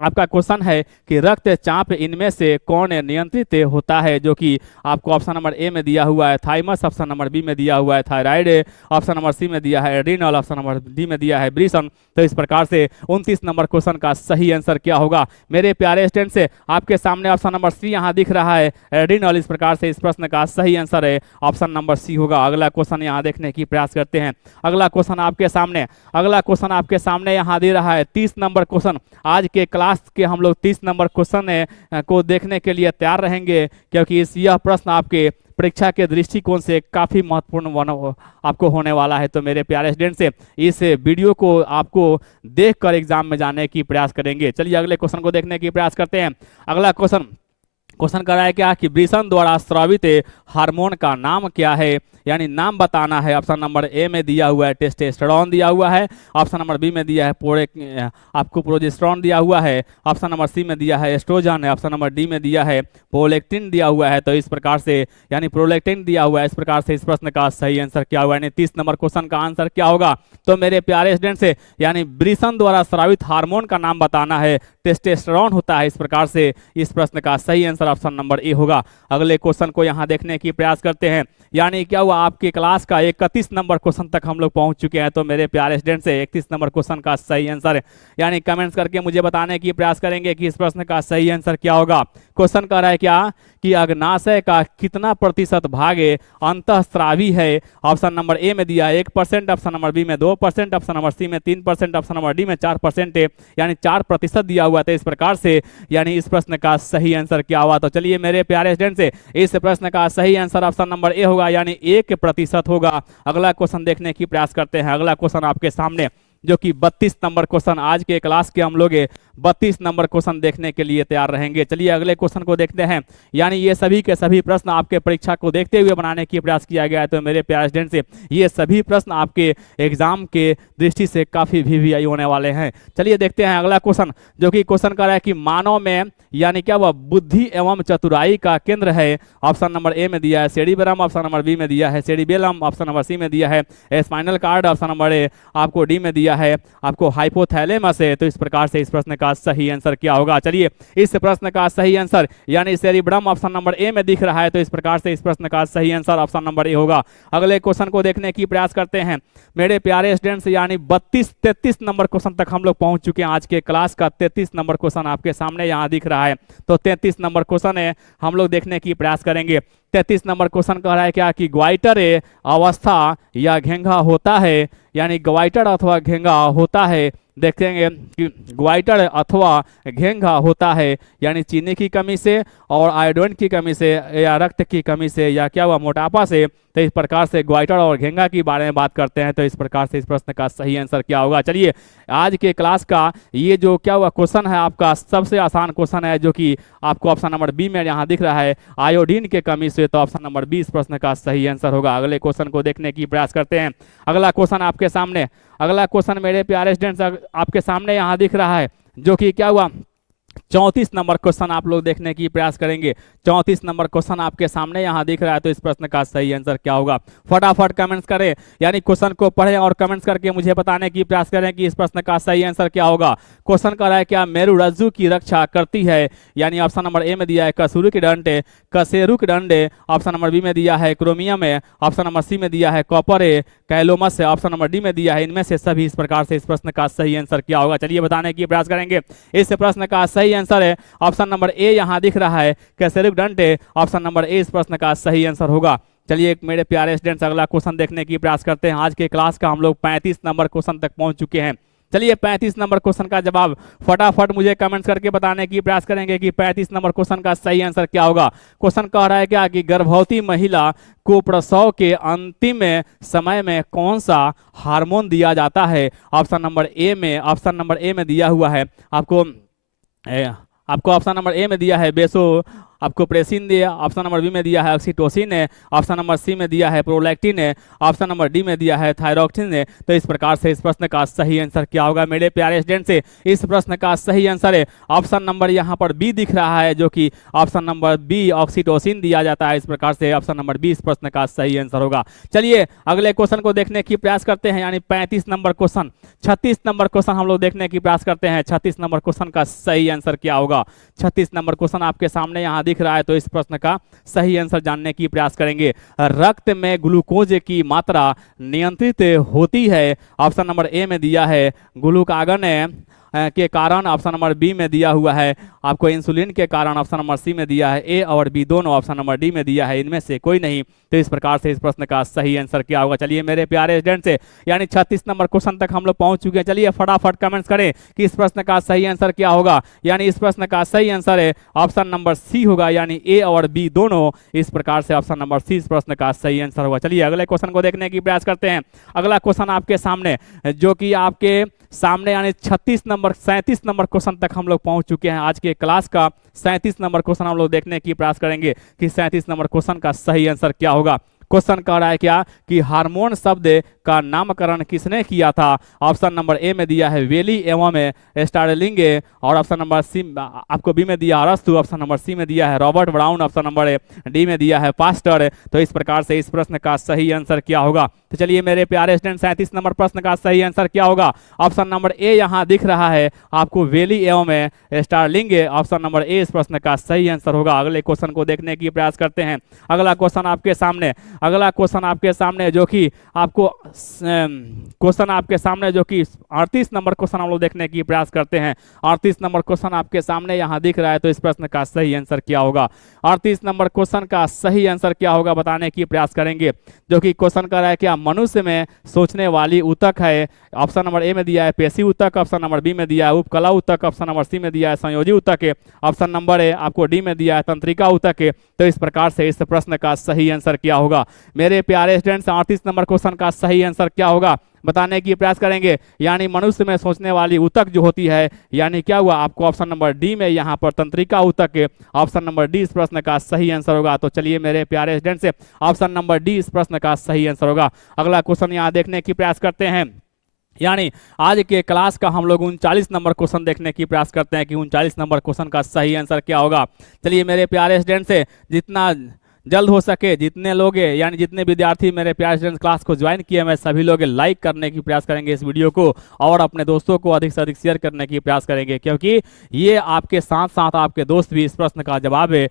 आपका क्वेश्चन है कि रक्तचाप इनमें से कौन नियंत्रित होता है, जो कि आपको ऑप्शन नंबर ए में दिया हुआ है थाइमस, ऑप्शन नंबर बी में दिया हुआ है थायराइड, ऑप्शन नंबर सी में दिया है एड्रिनल, ऑप्शन नंबर डी में दिया है ब्रिसन। तो इस प्रकार से 29 नंबर क्वेश्चन का सही आंसर क्या होगा। मेरे प्यारे स्टूडेंट से आपके सामने ऑप्शन नंबर सी यहाँ दिख रहा है एड्रिनल। इस प्रकार से इस प्रश्न का सही आंसर है ऑप्शन नंबर सी होगा। अगला क्वेश्चन यहाँ देखने की प्रयास करते हैं। अगला क्वेश्चन आपके सामने यहाँ दे रहा है 30 नंबर क्वेश्चन। आज के क्लास के हम लोग 30 नंबर क्वेश्चन को देखने के लिए तैयार रहेंगे, क्योंकि यह प्रश्न आपके परीक्षा के दृष्टिकोण से काफी महत्वपूर्ण आपको होने वाला है। तो मेरे प्यारे स्टूडेंट से इस वीडियो को आपको देखकर एग्जाम में जाने की प्रयास करेंगे। चलिए अगले क्वेश्चन को देखने की प्रयास करते हैं। अगला क्वेश्चन कर रहा है क्या कि वृषण द्वारा स्रावित हार्मोन का नाम क्या है, यानी नाम बताना है। ऑप्शन नंबर ए में दिया हुआ है टेस्टोस्टेरोन दिया हुआ है, ऑप्शन नंबर बी में दिया है आपको प्रोजेस्टेरोन दिया हुआ है, ऑप्शन नंबर सी में दिया है एस्ट्रोजन है, ऑप्शन नंबर डी में दिया है प्रोलेक्टिन दिया हुआ है। तो इस प्रकार से यानी प्रोलेक्टिन दिया हुआ है। इस प्रकार से इस प्रश्न का सही आंसर क्या हुआ, यानी 30 नंबर क्वेश्चन का आंसर क्या होगा। तो मेरे प्यारे स्टूडेंट से यानी वृषण द्वारा स्रावित हार्मोन का नाम बताना है, टेस्टोस्टेरोन होता है। इस प्रकार से इस प्रश्न का सही आंसर ऑप्शन नंबर ए होगा। अगले क्वेश्चन को यहाँ देखने की प्रयास करते हैं। यानी क्या हुआ, आपके क्लास का 31 नंबर क्वेश्चन तक हम लोग पहुंच चुके हैं। तो मेरे प्यारे स्टूडेंट से 31 नंबर क्वेश्चन का सही आंसर है, यानी कमेंट्स करके मुझे बताने की प्रयास करेंगे कि इस प्रश्न का सही आंसर क्या होगा। क्वेश्चन कह रहा है क्या कि अग्नाशय का कितना प्रतिशत भागे अंतःस्रावी है। ऑप्शन नंबर ए में दिया है 1%, ऑप्शन नंबर बी में 2%, ऑप्शन नंबर सी में 3%, ऑप्शन नंबर डी में 4% है, यानी 4% दिया हुआ था इस प्रकार से। यानी इस प्रश्न का सही आंसर क्या हुआ। तो चलिए मेरे प्यारे स्टूडेंट से इस प्रश्न का सही आंसर ऑप्शन नंबर ए होगा, यानी 1% होगा। अगला क्वेश्चन देखने की प्रयास करते हैं। अगला क्वेश्चन आपके सामने जो कि 32 नंबर क्वेश्चन, आज के क्लास के हम लोग 32 नंबर क्वेश्चन देखने के लिए तैयार रहेंगे। चलिए अगले क्वेश्चन को देखते हैं। यानी ये सभी के सभी प्रश्न आपके परीक्षा को देखते हुए बनाने की प्रयास किया गया है। तो मेरे प्यारे स्टूडेंट से ये सभी प्रश्न आपके एग्जाम के दृष्टि से काफी वीवीआई होने वाले हैं। चलिए देखते हैं अगला क्वेश्चन, जो कि क्वेश्चन कर रहा है कि मानव में यानी क्या वह बुद्धि एवं चतुराई का केंद्र है। ऑप्शन नंबर ए में दिया है सेरिबेलम, ऑप्शन नंबर बी में दिया है सेरिबेलम, ऑप्शन नंबर सी में दिया है स्पाइनल कार्ड, ऑप्शन नंबर ए आपको डी में दिया है आपको हाइपोथैलेमस है। तो इस प्रकार से इस प्रश्न का सही आंसर क्या होगा। चलिए इस प्रश्न का सही आंसर यानी सेरिब्रम ऑप्शन नंबर ए में दिख रहा है। तो इस प्रकार से इस प्रश्न का सही आंसर ऑप्शन नंबर ए होगा। अगले क्वेश्चन को देखने की प्रयास करते हैं मेरे प्यारे स्टूडेंट्स। यानी 33 नंबर क्वेश्चन तक हम लोग पहुंच चुके हैं। आज के क्लास का 33 नंबर क्वेश्चन आपके सामने यहाँ दिख रहा है। तो 33 नंबर क्वेश्चन है, हम लोग देखने की प्रयास करेंगे। 33 नंबर क्वेश्चन कह रहा है क्या कि ग्वाइटर अवस्था या घेंघा होता है। यानी ग्वाइटर अथवा घेंघा होता है, देखेंगे कि ग्वाइटर अथवा घेंघा होता है यानी चीनी की कमी से और आयोडीन की कमी से या रक्त की कमी से या क्या हुआ मोटापा से। तो इस प्रकार से ग्वाइटर और घेंघा के बारे में बात करते हैं। तो इस प्रकार से इस प्रश्न का सही आंसर क्या होगा। चलिए आज के क्लास का ये जो क्या हुआ क्वेश्चन है आपका सबसे आसान क्वेश्चन है, जो कि आपको ऑप्शन नंबर बी में यहाँ दिख रहा है आयोडीन के कमी से। तो ऑप्शन नंबर बी इस प्रश्न का सही आंसर होगा। अगले क्वेश्चन को देखने की प्रयास करते हैं। अगला क्वेश्चन आपके सामने, अगला क्वेश्चन मेरे प्यारे स्टूडेंट्स आपके सामने यहाँ दिख रहा है, जो कि क्या हुआ 34 नंबर क्वेश्चन आप लोग देखने की प्रयास करेंगे। 34 नंबर क्वेश्चन आपके सामने यहाँ दिख रहा है। तो इस प्रश्न का सही आंसर क्या होगा। फटाफट कमेंट्स करें, यानी क्वेश्चन को पढ़ें और कमेंट्स करके मुझे बताने की प्रयास करें कि इस प्रश्न का सही आंसर क्या होगा। क्वेश्चन कर रहा है क्या मेरुरज्जु की रक्षा करती है। यानी ऑप्शन नंबर ए में दिया है कशेरुकीदंड, कशेरुकीदंड, ऑप्शन नंबर बी में दिया है क्रोमियम है, ऑप्शन नंबर सी में दिया है कॉपर है, कैलोमस है, ऑप्शन नंबर डी में दिया है इनमें से सभी। इस प्रकार से इस प्रश्न का सही आंसर क्या होगा। चलिए बताने की प्रयास करेंगे। इस प्रश्न का सही आंसर है ऑप्शन नंबर ए यहाँ दिख रहा है कैसेरुकडंट। ऑप्शन नंबर ए इस प्रश्न का सही आंसर होगा। चलिए मेरे प्यारे स्टूडेंट्स अगला क्वेश्चन देखने की प्रयास करते हैं। आज के क्लास का हम लोग 35 नंबर क्वेश्चन तक पहुंच चुके हैं। चलिए 35 नंबर क्वेश्चन का जवाब फटाफट मुझे कमेंट्स करके बताने की प्रयास करेंगे कि 35 नंबर क्वेश्चन का सही आंसर क्या होगा। क्वेश्चन कह रहा है क्या कि गर्भवती महिला को प्रसव के अंतिम समय में कौन सा हार्मोन दिया जाता है। ऑप्शन नंबर ए में दिया हुआ है आपको ऑप्शन नंबर ए में दिया है बेसो आपको प्रेसिन दिया, ऑप्शन नंबर बी में दिया है ऑक्सीटोसिन है, ऑप्शन नंबर सी में दिया है प्रोलैक्टिन है, ऑप्शन नंबर डी में दिया है थायरॉक्सिन है। तो इस प्रकार से इस प्रश्न का सही आंसर क्या होगा। मेरे प्यारे स्टूडेंट से इस प्रश्न का सही आंसर है ऑप्शन नंबर यहाँ पर बी दिख रहा है, जो कि ऑप्शन नंबर बी ऑक्सीटोसिन दिया जाता है। इस प्रकार से ऑप्शन नंबर बी इस प्रश्न का सही आंसर होगा। चलिए अगले क्वेश्चन को देखने की प्रयास करते हैं। यानी 35 नंबर क्वेश्चन, 36 नंबर क्वेश्चन हम लोग देखने की प्रयास करते हैं। 36 नंबर क्वेश्चन का सही आंसर क्या होगा। 36 नंबर क्वेश्चन आपके सामने यहाँ दिख रहा है। तो इस प्रश्न का सही आंसर जानने की प्रयास करेंगे। रक्त में ग्लूकोज की मात्रा नियंत्रित होती है। ऑप्शन नंबर ए में दिया है ग्लूकागन के कारण, ऑप्शन नंबर बी में दिया हुआ है आपको इंसुलिन के कारण, ऑप्शन नंबर सी में दिया है ए और बी दोनों, ऑप्शन नंबर डी में दिया है इनमें से कोई नहीं। तो इस प्रकार से इस प्रश्न का सही आंसर क्या होगा। चलिए मेरे प्यारे स्टूडेंट से यानी 36 नंबर क्वेश्चन तक हम लोग पहुंच चुके हैं। चलिए फटाफट कमेंट्स करें कि इस प्रश्न का सही आंसर क्या होगा। यानी इस प्रश्न का सही आंसर है ऑप्शन नंबर सी होगा, यानी ए और बी दोनों। इस प्रकार से ऑप्शन नंबर सी इस प्रश्न का सही आंसर होगा। चलिए अगले क्वेश्चन को देखने की प्रयास करते हैं। अगला क्वेश्चन आपके सामने, जो कि आपके सामने यानी 37 नंबर क्वेश्चन तक हम लोग पहुंच चुके हैं। आज के क्लास का 37 नंबर क्वेश्चन हम लोग देखने की प्रयास करेंगे कि 37 नंबर क्वेश्चन का सही आंसर क्या होगा। क्वेश्चन कह रहा है क्या कि हार्मोन शब्द का नामकरण किसने किया था। ऑप्शन नंबर ए में दिया है वेली एवं स्टारलिंग, और ऑप्शन नंबर सी आपको बी में दिया अरस्तु, ऑप्शन नंबर सी में दिया है Robert brown, option number D में दिया है पास्टर। तो इस प्रकार से इस प्रश्न का सही आंसर क्या होगा। तो चलिए मेरे प्यारे स्टूडेंट 37 नंबर प्रश्न का सही आंसर क्या होगा? ऑप्शन नंबर ए यहाँ दिख रहा है आपको, वेली एवं स्टारलिंग। ऑप्शन नंबर ए इस प्रश्न का सही आंसर होगा। अगले क्वेश्चन को देखने की प्रयास करते हैं। अगला क्वेश्चन आपके सामने जो कि आपको क्वेश्चन आपके सामने जो कि 38 नंबर क्वेश्चन हम लोग देखने की प्रयास करते हैं। 38 नंबर क्वेश्चन आपके सामने यहाँ दिख रहा है, तो इस प्रश्न का सही आंसर क्या होगा? 38 नंबर क्वेश्चन का सही आंसर क्या होगा बताने की प्रयास करेंगे। जो कि क्वेश्चन कर रहा है क्या मनुष्य में सोचने वाली ऊतक है? ऑप्शन नंबर ए में दिया है पेशी ऊतक, ऑप्शन नंबर बी में दिया है उपकला ऊतक, ऑप्शन नंबर सी में दिया है संयोजी ऊतक है, ऑप्शन नंबर ए आपको डी में दिया है तंत्रिका ऊतक है। तो इस प्रकार से इस प्रश्न का सही आंसर क्या होगा? मेरे प्यारे स्टूडेंट्स 38 नंबर क्वेश्चन का सही आंसर क्या होगा बताने की प्रयास करेंगे। यानी मनुष्य में सोचने वाली ऊतक जो होती है, यानी क्या हुआ आपको ऑप्शन नंबर डी में यहाँ पर तंत्रिका ऊतक है। ऑप्शन नंबर डी इस प्रश्न का सही आंसर होगा। तो चलिए मेरे प्यारे स्टूडेंट्स से ऑप्शन नंबर डी इस प्रश्न का सही आंसर होगा। अगला क्वेश्चन यहाँ देखने की प्रयास करते हैं। यानी आज के क्लास का हम लोग 39 नंबर क्वेश्चन देखने की प्रयास करते हैं कि 39 नंबर क्वेश्चन का सही आंसर क्या होगा। चलिए मेरे प्यारे स्टूडेंट से जितना जल्द हो सके, जितने लोग यानी जितने विद्यार्थी मेरे प्यारे स्टूडेंट्स क्लास को ज्वाइन किए, मैं सभी लोग लाइक करने की प्रयास करेंगे इस वीडियो को, और अपने दोस्तों को अधिक से अधिक शेयर करने की प्रयास करेंगे, क्योंकि ये आपके साथ साथ आपके दोस्त भी इस प्रश्न का जवाब है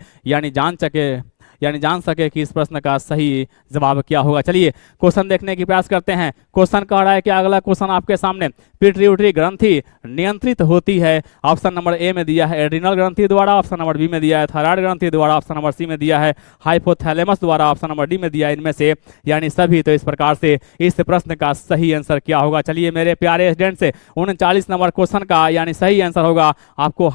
जान सके कि इस प्रश्न का सही जवाब क्या होगा। चलिए क्वेश्चन देखने की प्रयास करते हैं। क्वेश्चन कह रहा है कि अगला क्वेश्चन आपके सामने, पिट्यूटरी ग्रंथि नियंत्रित होती है। ऑप्शन नंबर ए में दिया है एड्रिनल ग्रंथि द्वारा, ऑप्शन नंबर बी में दिया है थायराइड ग्रंथि द्वारा, ऑप्शन नंबर सी में दिया है हाइपोथैलेमस द्वारा, ऑप्शन नंबर डी में दिया है इनमें से यानी सभी। तो इस प्रकार से इस प्रश्न का सही आंसर क्या होगा? चलिए मेरे प्यारे स्टूडेंट से 39 नंबर क्वेश्चन का यानी सही आंसर होगा आपको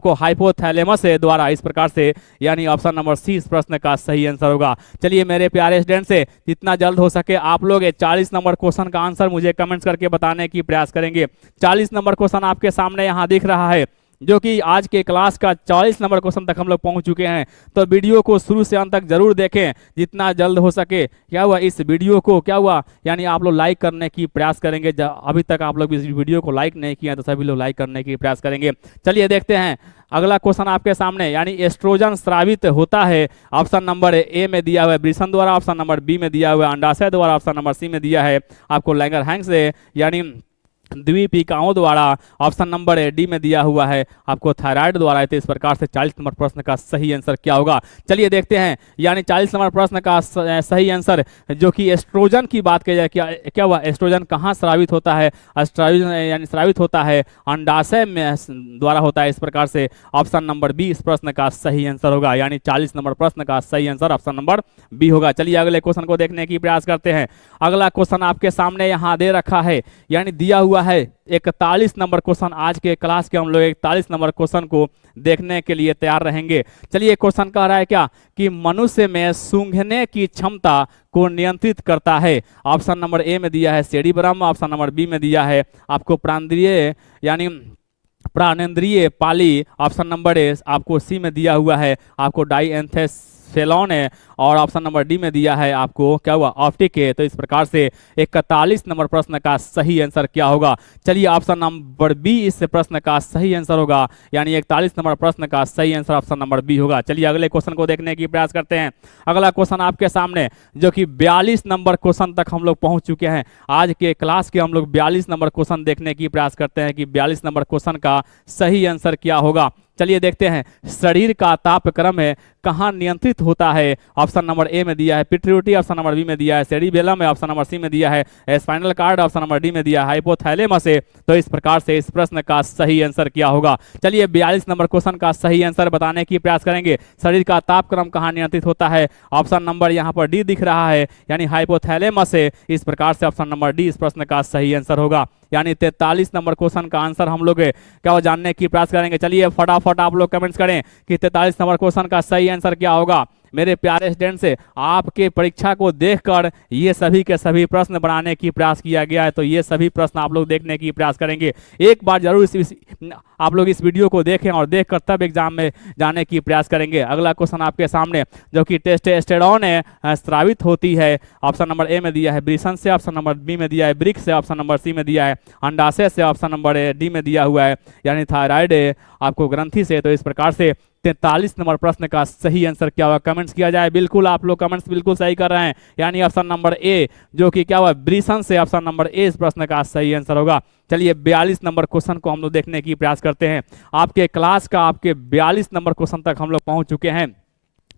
हाइपोथैलेमस द्वारा, इस प्रकार से यानी ऑप्शन नंबर सी इस प्रश्न का सही आंसर होगा। चलिए मेरे प्यारे स्टूडेंट से जितना जल्द हो सके आप लोग 40 नंबर क्वेश्चन का आंसर मुझे कमेंट्स करके बताने की प्रयास करेंगे। 40 नंबर क्वेश्चन आपके सामने यहाँ दिख रहा है, जो कि आज के क्लास का 40 नंबर क्वेश्चन तक हम लोग पहुंच चुके हैं। तो वीडियो को शुरू से अंत तक जरूर देखें जितना जल्द हो सके। क्या हुआ इस वीडियो को यानी आप लोग लाइक करने की प्रयास करेंगे। अभी तक आप लोग इस वीडियो को लाइक नहीं किया तो सभी लोग लाइक करने की प्रयास करेंगे। चलिए देखते हैं अगला क्वेश्चन आपके सामने। यानी एस्ट्रोजन स्रावित होता है। ऑप्शन नंबर ए में दिया हुआ है वृषण द्वारा, ऑप्शन नंबर बी में दिया हुआ है अंडाशय द्वारा, ऑप्शन नंबर सी में दिया है आपको लैंगरहैंस यानी द्विपिकाओं द्वारा, ऑप्शन नंबर डी में दिया हुआ है आपको थायराइड द्वारा। तो इस प्रकार से 40 नंबर प्रश्न का सही आंसर क्या होगा? चलिए देखते हैं। यानी 40 नंबर प्रश्न का सही आंसर जो कि एस्ट्रोजन की बात की जाए, क्या हुआ एस्ट्रोजन कहाँ स्रावित होता है? एस्ट्रोजन यानी स्रावित होता है अंडाशय में द्वारा होता है। इस प्रकार से ऑप्शन नंबर बी इस प्रश्न का सही आंसर होगा। यानी 40 नंबर प्रश्न का सही आंसर ऑप्शन नंबर बी होगा। चलिए अगले क्वेश्चन को देखने की प्रयास करते हैं। अगला क्वेश्चन आपके सामने यहाँ दे रखा है, यानी दिया हुआ है 41 नंबर क्वेश्चन। आज के क्लास के हम लोग 41 नंबर क्वेश्चन को देखने के लिए तैयार रहेंगे। चलिए क्वेश्चन कह रहा है क्या कि मनुष्य में सूंघने की क्षमता को नियंत्रित करता है। ऑप्शन नंबर ए में दिया है सेरिब्रम, ऑप्शन नंबर बी में दिया है आपको प्राणेंद्रिय पाली, ऑप्शन नंबर ए आपको सी में दिया हुआ है आपको डाईएंथेसफेलॉन है, और ऑप्शन नंबर डी में दिया है आपको ऑप्टिक है। तो इस प्रकार से 41 नंबर प्रश्न का सही आंसर क्या होगा? चलिए ऑप्शन नंबर बी इस प्रश्न का सही आंसर होगा। यानी 41 नंबर प्रश्न का सही आंसर ऑप्शन नंबर बी होगा। चलिए अगले क्वेश्चन को देखने की प्रयास करते हैं। अगला क्वेश्चन आपके सामने जो कि 42 नंबर क्वेश्चन तक हम लोग पहुंच चुके हैं। आज के क्लास के हम लोग 42 नंबर क्वेश्चन देखने की प्रयास करते हैं कि 42 नंबर क्वेश्चन का सही आंसर क्या होगा। चलिए देखते हैं। शरीर का तापक्रम कहाँ नियंत्रित होता है? ऑप्शन नंबर ए में दिया है पिट्यूटरी, ऑप्शन नंबर बी में दिया है सेरिबेलम है, ऑप्शन नंबर सी में दिया है spinal cord, option number D में दिया है हाइपोथैलेमस है। तो इस प्रकार से इस प्रश्न का सही आंसर क्या होगा? चलिए 42 नंबर क्वेश्चन का सही आंसर बताने की प्रयास करेंगे। शरीर का तापक्रम कहाँ नियंत्रित होता है? ऑप्शन नंबर यहाँ पर डी दिख रहा है, यानी हाइपोथैलेमस है। इस प्रकार से ऑप्शन नंबर डी इस प्रश्न का सही आंसर होगा। यानी 43 नंबर क्वेश्चन का आंसर हम लोग जानने की प्रयास करेंगे। चलिए फटाफट आप लोग कमेंट्स करें कि 43 नंबर क्वेश्चन का सही आंसर क्या होगा। मेरे प्यारे स्टूडेंट से आपके परीक्षा को देखकर ये सभी के सभी प्रश्न बनाने की प्रयास किया गया है, तो ये सभी प्रश्न आप लोग देखने की प्रयास करेंगे। एक बार जरूर आप लोग इस वीडियो को देखें और देखकर तब एग्जाम में जाने की प्रयास करेंगे। अगला क्वेश्चन आपके सामने जो कि टेस्टोस्टेरोन स्रावित होती है। ऑप्शन नंबर ए में दिया है वृषण से, ऑप्शन नंबर बी में दिया है वृक्क से, ऑप्शन नंबर सी में दिया है अंडाशय से, ऑप्शन नंबर डी में दिया हुआ है यानी थायराइड आपको ग्रंथि से। तो इस प्रकार से 43 नंबर प्रश्न का सही आंसर क्या होगा, कमेंट्स किया जाए। बिल्कुल आप लोग कमेंट्स बिल्कुल सही कर रहे हैं, यानी ऑप्शन नंबर ए जो कि क्या हुआ, ब्रिशन से ऑप्शन नंबर ए इस प्रश्न का सही आंसर होगा। चलिए 42 नंबर क्वेश्चन को हम लोग देखने की प्रयास करते हैं। आपके क्लास का आपके 42 नंबर क्वेश्चन तक हम लोग पहुंच चुके हैं।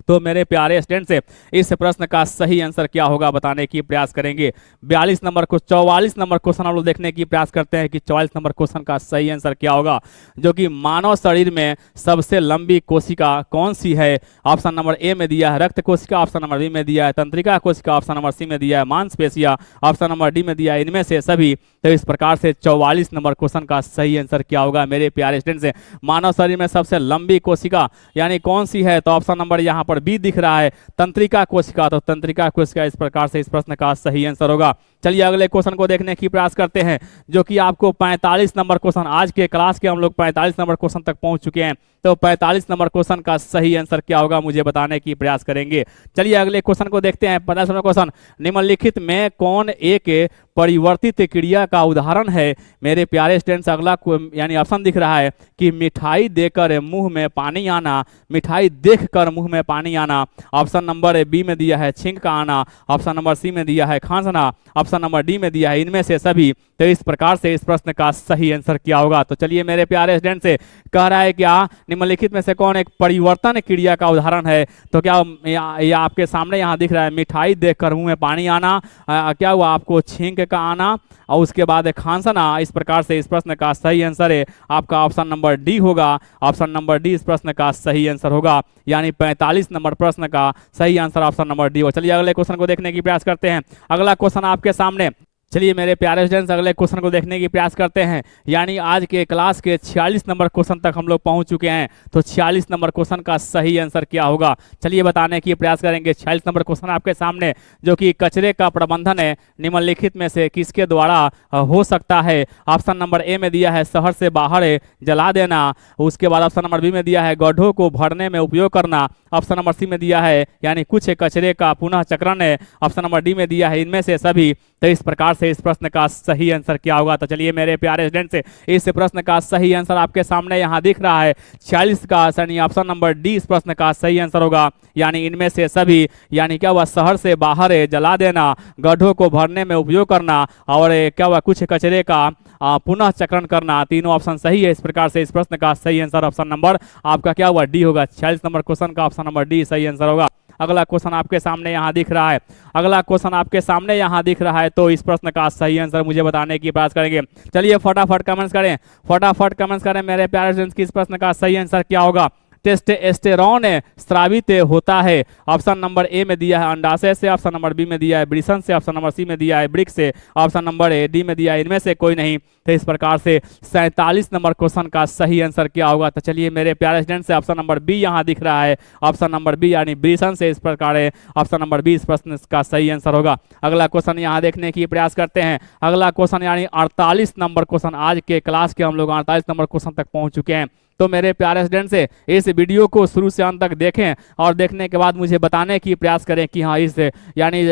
तो मेरे प्यारे स्टूडेंट से इस प्रश्न का सही आंसर क्या होगा बताने की प्रयास करेंगे। 42 नंबर को 44 नंबर क्वेश्चन हम लोग देखने की प्रयास करते हैं कि 44 नंबर क्वेश्चन का सही आंसर क्या होगा, जो कि मानव शरीर में सबसे लंबी कोशिका कौन सी है। ऑप्शन नंबर ए में दिया है रक्त कोशिका, ऑप्शन नंबर बी में दिया है तंत्रिका कोशिका, ऑप्शन नंबर सी में दिया है मांसपेशिया, ऑप्शन नंबर डी में दिया है इनमें से सभी। तो इस प्रकार से 44 नंबर क्वेश्चन का सही आंसर क्या होगा मेरे प्यारे स्टूडेंट से, मानव शरीर में सबसे लंबी कोशिका यानी कौन सी है। तो ऑप्शन नंबर यहाँ पर बी दिख रहा है तंत्रिका कोशिका, तो तंत्रिका कोशिका इस प्रकार से इस प्रश्न का सही आंसर होगा। चलिए अगले क्वेश्चन को देखने की प्रयास करते हैं, जो कि आपको 45 नंबर क्वेश्चन, आज के क्लास के हम लोग 45 नंबर क्वेश्चन तक पहुंच चुके हैं। तो 45 नंबर क्वेश्चन का सही आंसर क्या होगा मुझे बताने की प्रयास करेंगे। चलिए अगले क्वेश्चन को देखते हैं। 45 नंबर क्वेश्चन, निम्नलिखित में कौन एक परिवर्तित क्रिया का उदाहरण है। मेरे प्यारे स्टूडेंट्स अगला यानी ऑप्शन दिख रहा है कि मिठाई देकर मुंह में पानी आना, मिठाई देखकर मुंह में पानी आना, ऑप्शन नंबर बी में दिया है छींक का आना, ऑप्शन नंबर सी में दिया है खांसना, ऑप्शन नंबर डी में दिया है इनमें से सभी। तो इस प्रकार से इस प्रश्न का सही आंसर क्या होगा। तो चलिए मेरे प्यारे स्टूडेंट से कह रहा है क्या निम्नलिखित में से कौन एक परिवर्तन क्रिया का उदाहरण है। तो क्या या आपके सामने यहाँ दिख रहा है मिठाई देखकर मुंह में पानी आना, क्या हुआ आपको छींक का आना और उसके बाद खांसना। इस प्रकार से इस प्रश्न का सही आंसर है आपका ऑप्शन नंबर डी होगा। ऑप्शन नंबर डी इस प्रश्न का सही आंसर होगा, यानी 45 नंबर प्रश्न का सही आंसर ऑप्शन नंबर डी होगा। चलिए अगले क्वेश्चन को देखने की प्रयास करते हैं। अगला क्वेश्चन आपके सामने, चलिए मेरे प्यारे स्टूडेंट्स अगले क्वेश्चन को देखने की प्रयास करते हैं। यानी आज के क्लास के 46 नंबर क्वेश्चन तक हम लोग पहुंच चुके हैं। तो 46 नंबर क्वेश्चन का सही आंसर क्या होगा चलिए बताने की प्रयास करेंगे। 46 नंबर क्वेश्चन आपके सामने, जो कि कचरे का प्रबंधन है निम्नलिखित में से किसके द्वारा हो सकता है। ऑप्शन नंबर ए में दिया है शहर से बाहर जला देना, उसके बाद ऑप्शन नंबर बी में दिया है गड्ढों को भरने में उपयोग करना, ऑप्शन नंबर सी में दिया है यानी कुछ कचरे का पुनः चक्रण है, ऑप्शन नंबर डी में दिया है इनमें से सभी। तो इस प्रकार से इस प्रश्न का सही आंसर क्या होगा। तो चलिए मेरे प्यारे स्टूडेंट से इस प्रश्न का सही आंसर आपके सामने यहाँ दिख रहा है 46 का यानी ऑप्शन नंबर डी इस प्रश्न का सही आंसर होगा, यानी इनमें से सभी। यानी क्या हुआ शहर से बाहर जला देना, गड्ढों को भरने में उपयोग करना और क्या हुआ कुछ कचरे का पुनः चक्रण करना, तीनों ऑप्शन सही है। इस प्रकार से इस प्रश्न का सही आंसर ऑप्शन नंबर आपका क्या हुआ डी होगा। 46 नंबर क्वेश्चन का ऑप्शन नंबर डी सही आंसर होगा। अगला क्वेश्चन आपके सामने यहाँ दिख रहा है, अगला क्वेश्चन आपके सामने यहाँ दिख रहा है। तो इस प्रश्न का सही आंसर मुझे बताने की प्रयास करेंगे। चलिए फटाफट कमेंट्स करें, फटाफट कमेंट्स करें मेरे प्यारे स्टूडेंट्स की इस प्रश्न का सही आंसर क्या होगा। टेस्टोस्टेरोन स्रावित होता है। ऑप्शन नंबर ए में दिया है अंडाशय से, ऑप्शन नंबर बी में दिया है वृषण से, ऑप्शन नंबर सी में दिया है वृक्क से, ऑप्शन नंबर ए डी में दिया है इनमें से कोई नहीं। तो इस प्रकार से 47 नंबर क्वेश्चन का सही आंसर क्या होगा। तो चलिए मेरे प्यारे स्टूडेंट से ऑप्शन नंबर बी यहाँ दिख रहा है, ऑप्शन नंबर बी यानी वृषण से इस प्रकार है ऑप्शन नंबर बी इस प्रश्न का सही आंसर होगा। अगला क्वेश्चन यहाँ देखने की प्रयास करते हैं। अगला क्वेश्चन यानी 48 नंबर क्वेश्चन, आज के क्लास के हम लोग 48 नंबर क्वेश्चन तक पहुंच चुके हैं। तो मेरे प्यारे स्टूडेंट से इस वीडियो को शुरू से अंत तक देखें और देखने के बाद मुझे बताने की प्रयास करें कि हाँ इस यानी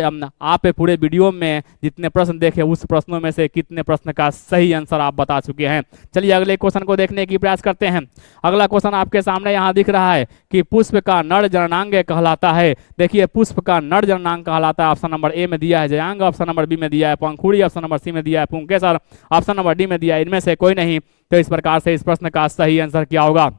आप पूरे वीडियो में जितने प्रश्न देखे उस प्रश्नों में से कितने प्रश्न का सही आंसर आप बता चुके हैं। चलिए अगले क्वेश्चन को देखने की प्रयास करते हैं। अगला क्वेश्चन आपके सामने यहाँ दिख रहा है कि पुष्प का नर जननांग कहलाता है। देखिए पुष्प का नर जननांग कहलाता है। ऑप्शन नंबर ए में दिया है जयांग, ऑप्शन नंबर बी में दिया है पंखुड़ी, ऑप्शन नंबर सी में दिया है पुंकेसर, ऑप्शन नंबर डी में दिया है इनमें से कोई नहीं। तो इस प्रकार से इस प्रश्न का सही आंसर क्या होगा।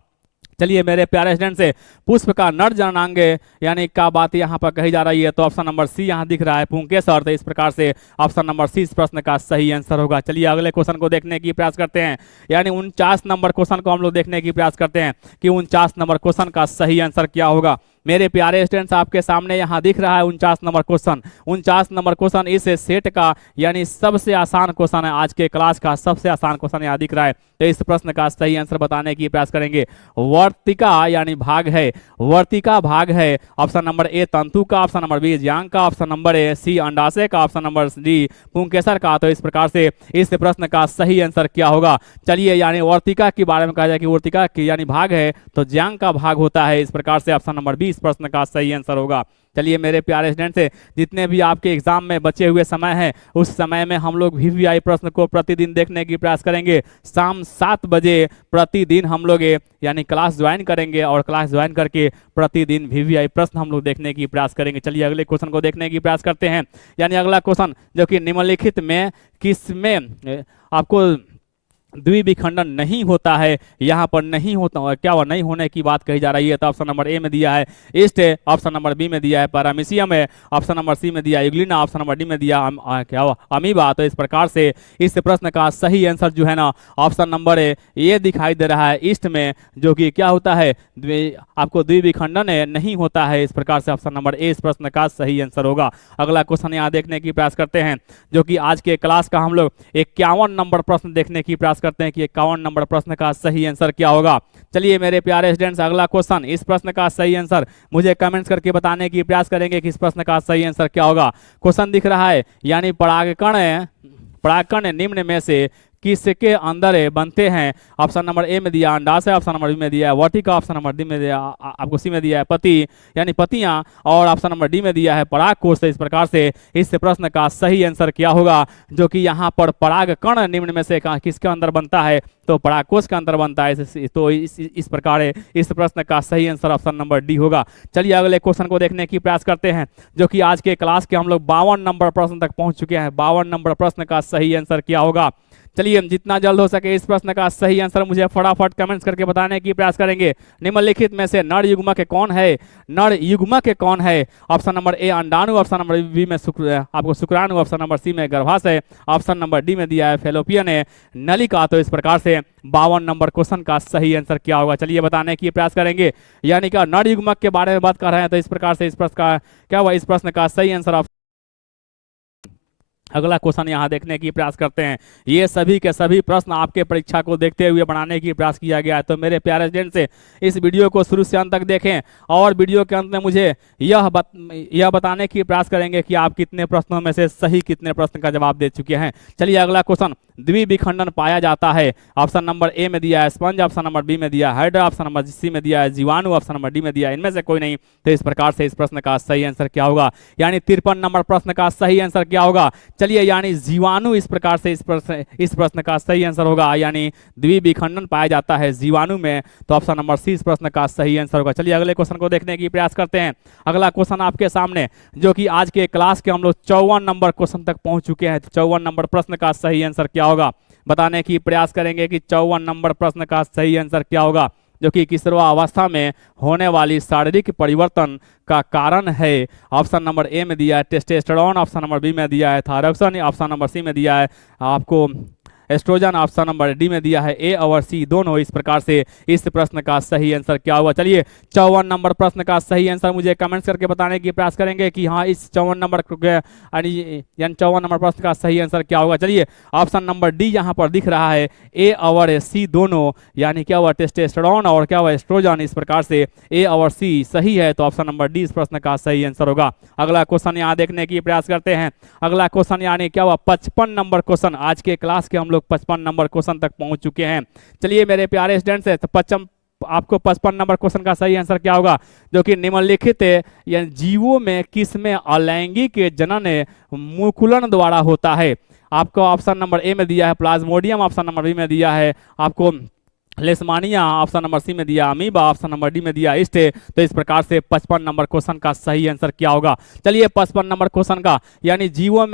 चलिए मेरे प्यारे स्टूडेंट से पुष्प का नर जननांग यानी क्या बात यहाँ पर कही जा रही है। तो ऑप्शन नंबर सी यहाँ दिख रहा है पुंकेसर। तो इस प्रकार से ऑप्शन नंबर सी इस प्रश्न का सही आंसर होगा। चलिए अगले क्वेश्चन को देखने की प्रयास करते हैं। यानी 49 नंबर क्वेश्चन को हम लोग देखने की प्रयास करते हैं कि 49 नंबर क्वेश्चन का सही आंसर क्या होगा। मेरे प्यारे स्टूडेंट्स आपके सामने यहाँ दिख रहा है 49 नंबर क्वेश्चन। 49 नंबर क्वेश्चन इस सेट का यानी सबसे आसान क्वेश्चन है, आज के क्लास का सबसे आसान क्वेश्चन यहाँ दिख रहा है। तो इस प्रश्न का सही आंसर बताने की प्रयास करेंगे। वर्तिका यानी भाग है, वर्तिका भाग है। ऑप्शन नंबर ए तंतु का, ऑप्शन नंबर बी ज्यांग का, ऑप्शन नंबर ए सी अंडाशय का, ऑप्शन नंबर डी पुंकेसर का। तो इस प्रकार से इस प्रश्न का सही आंसर क्या होगा। चलिए यानी वर्तिका के बारे में कहा जाए कि वर्तिका की यानी भाग है तो ज्यांग का भाग होता है। इस प्रकार से ऑप्शन नंबर बी इस प्रश्न का सही आंसर होगा। चलिए मेरे प्यारे स्टूडेंट से, जितने भी आपके एग्जाम में बचे हुए समय हैं उस समय में हम लोग वीवीआई प्रश्न को प्रतिदिन देखने की प्रयास करेंगे। शाम 7 बजे प्रतिदिन हम लोग यानी क्लास ज्वाइन करेंगे और क्लास ज्वाइन करके प्रतिदिन वीवीआई प्रश्न हम लोग देखने की प्रयास करेंगे। चलिए अगले क्वेश्चन को देखने की प्रयास करते हैं। यानी अगला क्वेश्चन जो कि निम्नलिखित में किसमें आपको द्विविखंडन नहीं होता है, यहाँ पर नहीं होता है, क्या वह नहीं होने की बात कही जा रही है। तो ऑप्शन नंबर ए में दिया है ईस्ट है, ऑप्शन नंबर बी में दिया है पैरामीशियम है, ऑप्शन नंबर सी में दिया है यूग्लिना, ऑप्शन नंबर डी में दिया क्या हुआ अमीबा। तो इस प्रकार से इस प्रश्न का सही आंसर जो है ना ऑप्शन नंबर ए दिखाई दे रहा है ईस्ट में, जो कि क्या होता है आपको द्विविखंडन नहीं होता है। इस प्रकार से ऑप्शन नंबर ए इस प्रश्न का सही आंसर होगा। अगला क्वेश्चन यहाँ देखने की प्रयास करते हैं, जो कि आज के क्लास का हम लोग 51 नंबर प्रश्न देखने की प्रयास करते हैं कि 51 नंबर प्रश्न का सही आंसर क्या होगा। चलिए मेरे प्यारे स्टूडेंट्स, अगला क्वेश्चन, इस प्रश्न का सही आंसर मुझे कमेंट्स करके बताने की प्रयास करेंगे कि इस प्रश्न का सही आंसर क्या होगा। क्वेश्चन दिख रहा है, यानी परागकण निम्न में से किसके अंदर बनते हैं। ऑप्शन नंबर ए में दिया अंडाशय, ऑप्शन नंबर बी में दिया है वर्तिका, ऑप्शन नंबर डी में दिया आपको सी में दिया है पति यानी पतियां, और ऑप्शन नंबर डी में दिया है परागकोश। तो इस प्रकार से इस प्रश्न का सही आंसर क्या होगा, जो कि यहाँ पर परागकण निम्न में से किसके अंदर बनता है, तो परागकोश के अंदर बनता है। तो इस प्रकार इस प्रश्न का सही आंसर ऑप्शन नंबर डी होगा। चलिए अगले क्वेश्चन को देखने की प्रयास करते हैं, जो कि आज के क्लास के हम लोग 52 नंबर प्रश्न तक पहुंच चुके हैं। 52 नंबर प्रश्न का सही आंसर क्या होगा। चलिए हम जितना जल्द हो सके इस प्रश्न का सही आंसर मुझे फटाफट कमेंट्स करके बताने की प्रयास करेंगे। निम्नलिखित में से नर युग्मक कौन है, नर युग्मक कौन है। ऑप्शन नंबर ए अंडाणु, ऑप्शन नंबर बी में आपको शुक्राणु, ऑप्शन नंबर सी में गर्भाशय, ऑप्शन नंबर डी में दिया है फैलोपियन है नलिका। तो इस प्रकार से 52 नंबर क्वेश्चन का सही आंसर क्या होगा, चलिए बताने की प्रयास करेंगे। यानी कि नर युग्मक के बारे में बात कर रहे हैं, तो इस प्रकार से इस प्रश्न का क्या हुआ, इस प्रश्न का सही आंसर। अगला क्वेश्चन यहाँ देखने की प्रयास करते हैं। ये सभी के सभी प्रश्न आपके परीक्षा को देखते हुए बनाने की प्रयास किया गया है। तो मेरे प्यारे स्टूडेंट से इस वीडियो को शुरू से अंत तक देखें और वीडियो के अंत में मुझे यह बताने की प्रयास करेंगे कि आप कितने प्रश्नों में से सही कितने प्रश्न का जवाब दे चुके हैं। चलिए अगला क्वेश्चन, द्विविखंडन पाया जाता है। ऑप्शन नंबर ए में दिया है स्पंज, ऑप्शन नंबर बी में दिया है हाइड्रा, ऑप्शन नंबर सी में दिया है जीवाणु, ऑप्शन नंबर डी में दिया है इनमें से कोई नहीं। तो इस प्रकार से इस प्रश्न का सही आंसर क्या होगा, यानी 53 नंबर प्रश्न का सही आंसर क्या होगा। चलिए यानी जीवाणु इस प्रकार से इस प्रश्न का सही आंसर होगा, यानी द्विविखंडन पाया जाता है जीवाणु में। तो ऑप्शन नंबर सी इस प्रश्न का सही आंसर होगा। चलिए अगले क्वेश्चन को देखने की प्रयास करते हैं। अगला क्वेश्चन आपके सामने, जो कि आज के क्लास के हम लोग 54 नंबर क्वेश्चन तक पहुंच चुके हैं। 54 नंबर प्रश्न का सही आंसर क्या होगा, बताने की प्रयास करेंगे कि 54 नंबर प्रश्न का सही आंसर क्या होगा, जो कि किशोरावस्था में होने वाली शारीरिक परिवर्तन का कारण है। ऑप्शन नंबर ए में दिया है टेस्टोस्टेरोन, ऑप्शन नंबर बी में दिया है थायरॉक्सिन, ऑप्शन नंबर सी में दिया है आपको एस्ट्रोजन, ऑप्शन नंबर डी में दिया है ए और सी दोनों। इस प्रकार से इस प्रश्न का सही आंसर क्या हुआ। चलिए 54 नंबर प्रश्न का सही आंसर मुझे कमेंट्स करके बताने की प्रयास करेंगे कि हाँ इस 54 नंबर 54 नंबर प्रश्न का सही आंसर क्या होगा। चलिए ऑप्शन नंबर डी यहाँ पर दिख रहा है ए और सी दोनों, यानी क्या हुआ टेस्टोस्टेरोन और क्या हुआ एस्ट्रोजन। इस प्रकार से ए और सी सही है, तो ऑप्शन नंबर डी इस प्रश्न का सही आंसर होगा। अगला क्वेश्चन यहाँ देखने की प्रयास करते हैं। अगला क्वेश्चन यानी क्या हुआ 55 नंबर क्वेश्चन, आज के क्लास के हम लोग 55 नंबर क्वेश्चन तक पहुंच चुके हैं। चलिए मेरे प्यारे स्टूडेंट्स है, तो आपको 55 नंबर क्वेश्चन का सही आंसर क्या होगा, जो कि निम्नलिखित जीवों में किस में अलैंगिक जनन मुकुलन द्वारा होता है। आपको ऑप्शन नंबर ए में दिया है प्लाज्मोडियम, ऑप्शन नंबर बी में दिया है आपको लेशमानिया, ऑप्शन नंबर सी में दिया अमीबा, ऑप्शन नंबर डी में दिया ईस्ट। तो इस प्रकार से 55 नंबर क्वेश्चन का सही आंसर क्या होगा। चलिए 55 नंबर क्वेश्चन का, यानी जीवों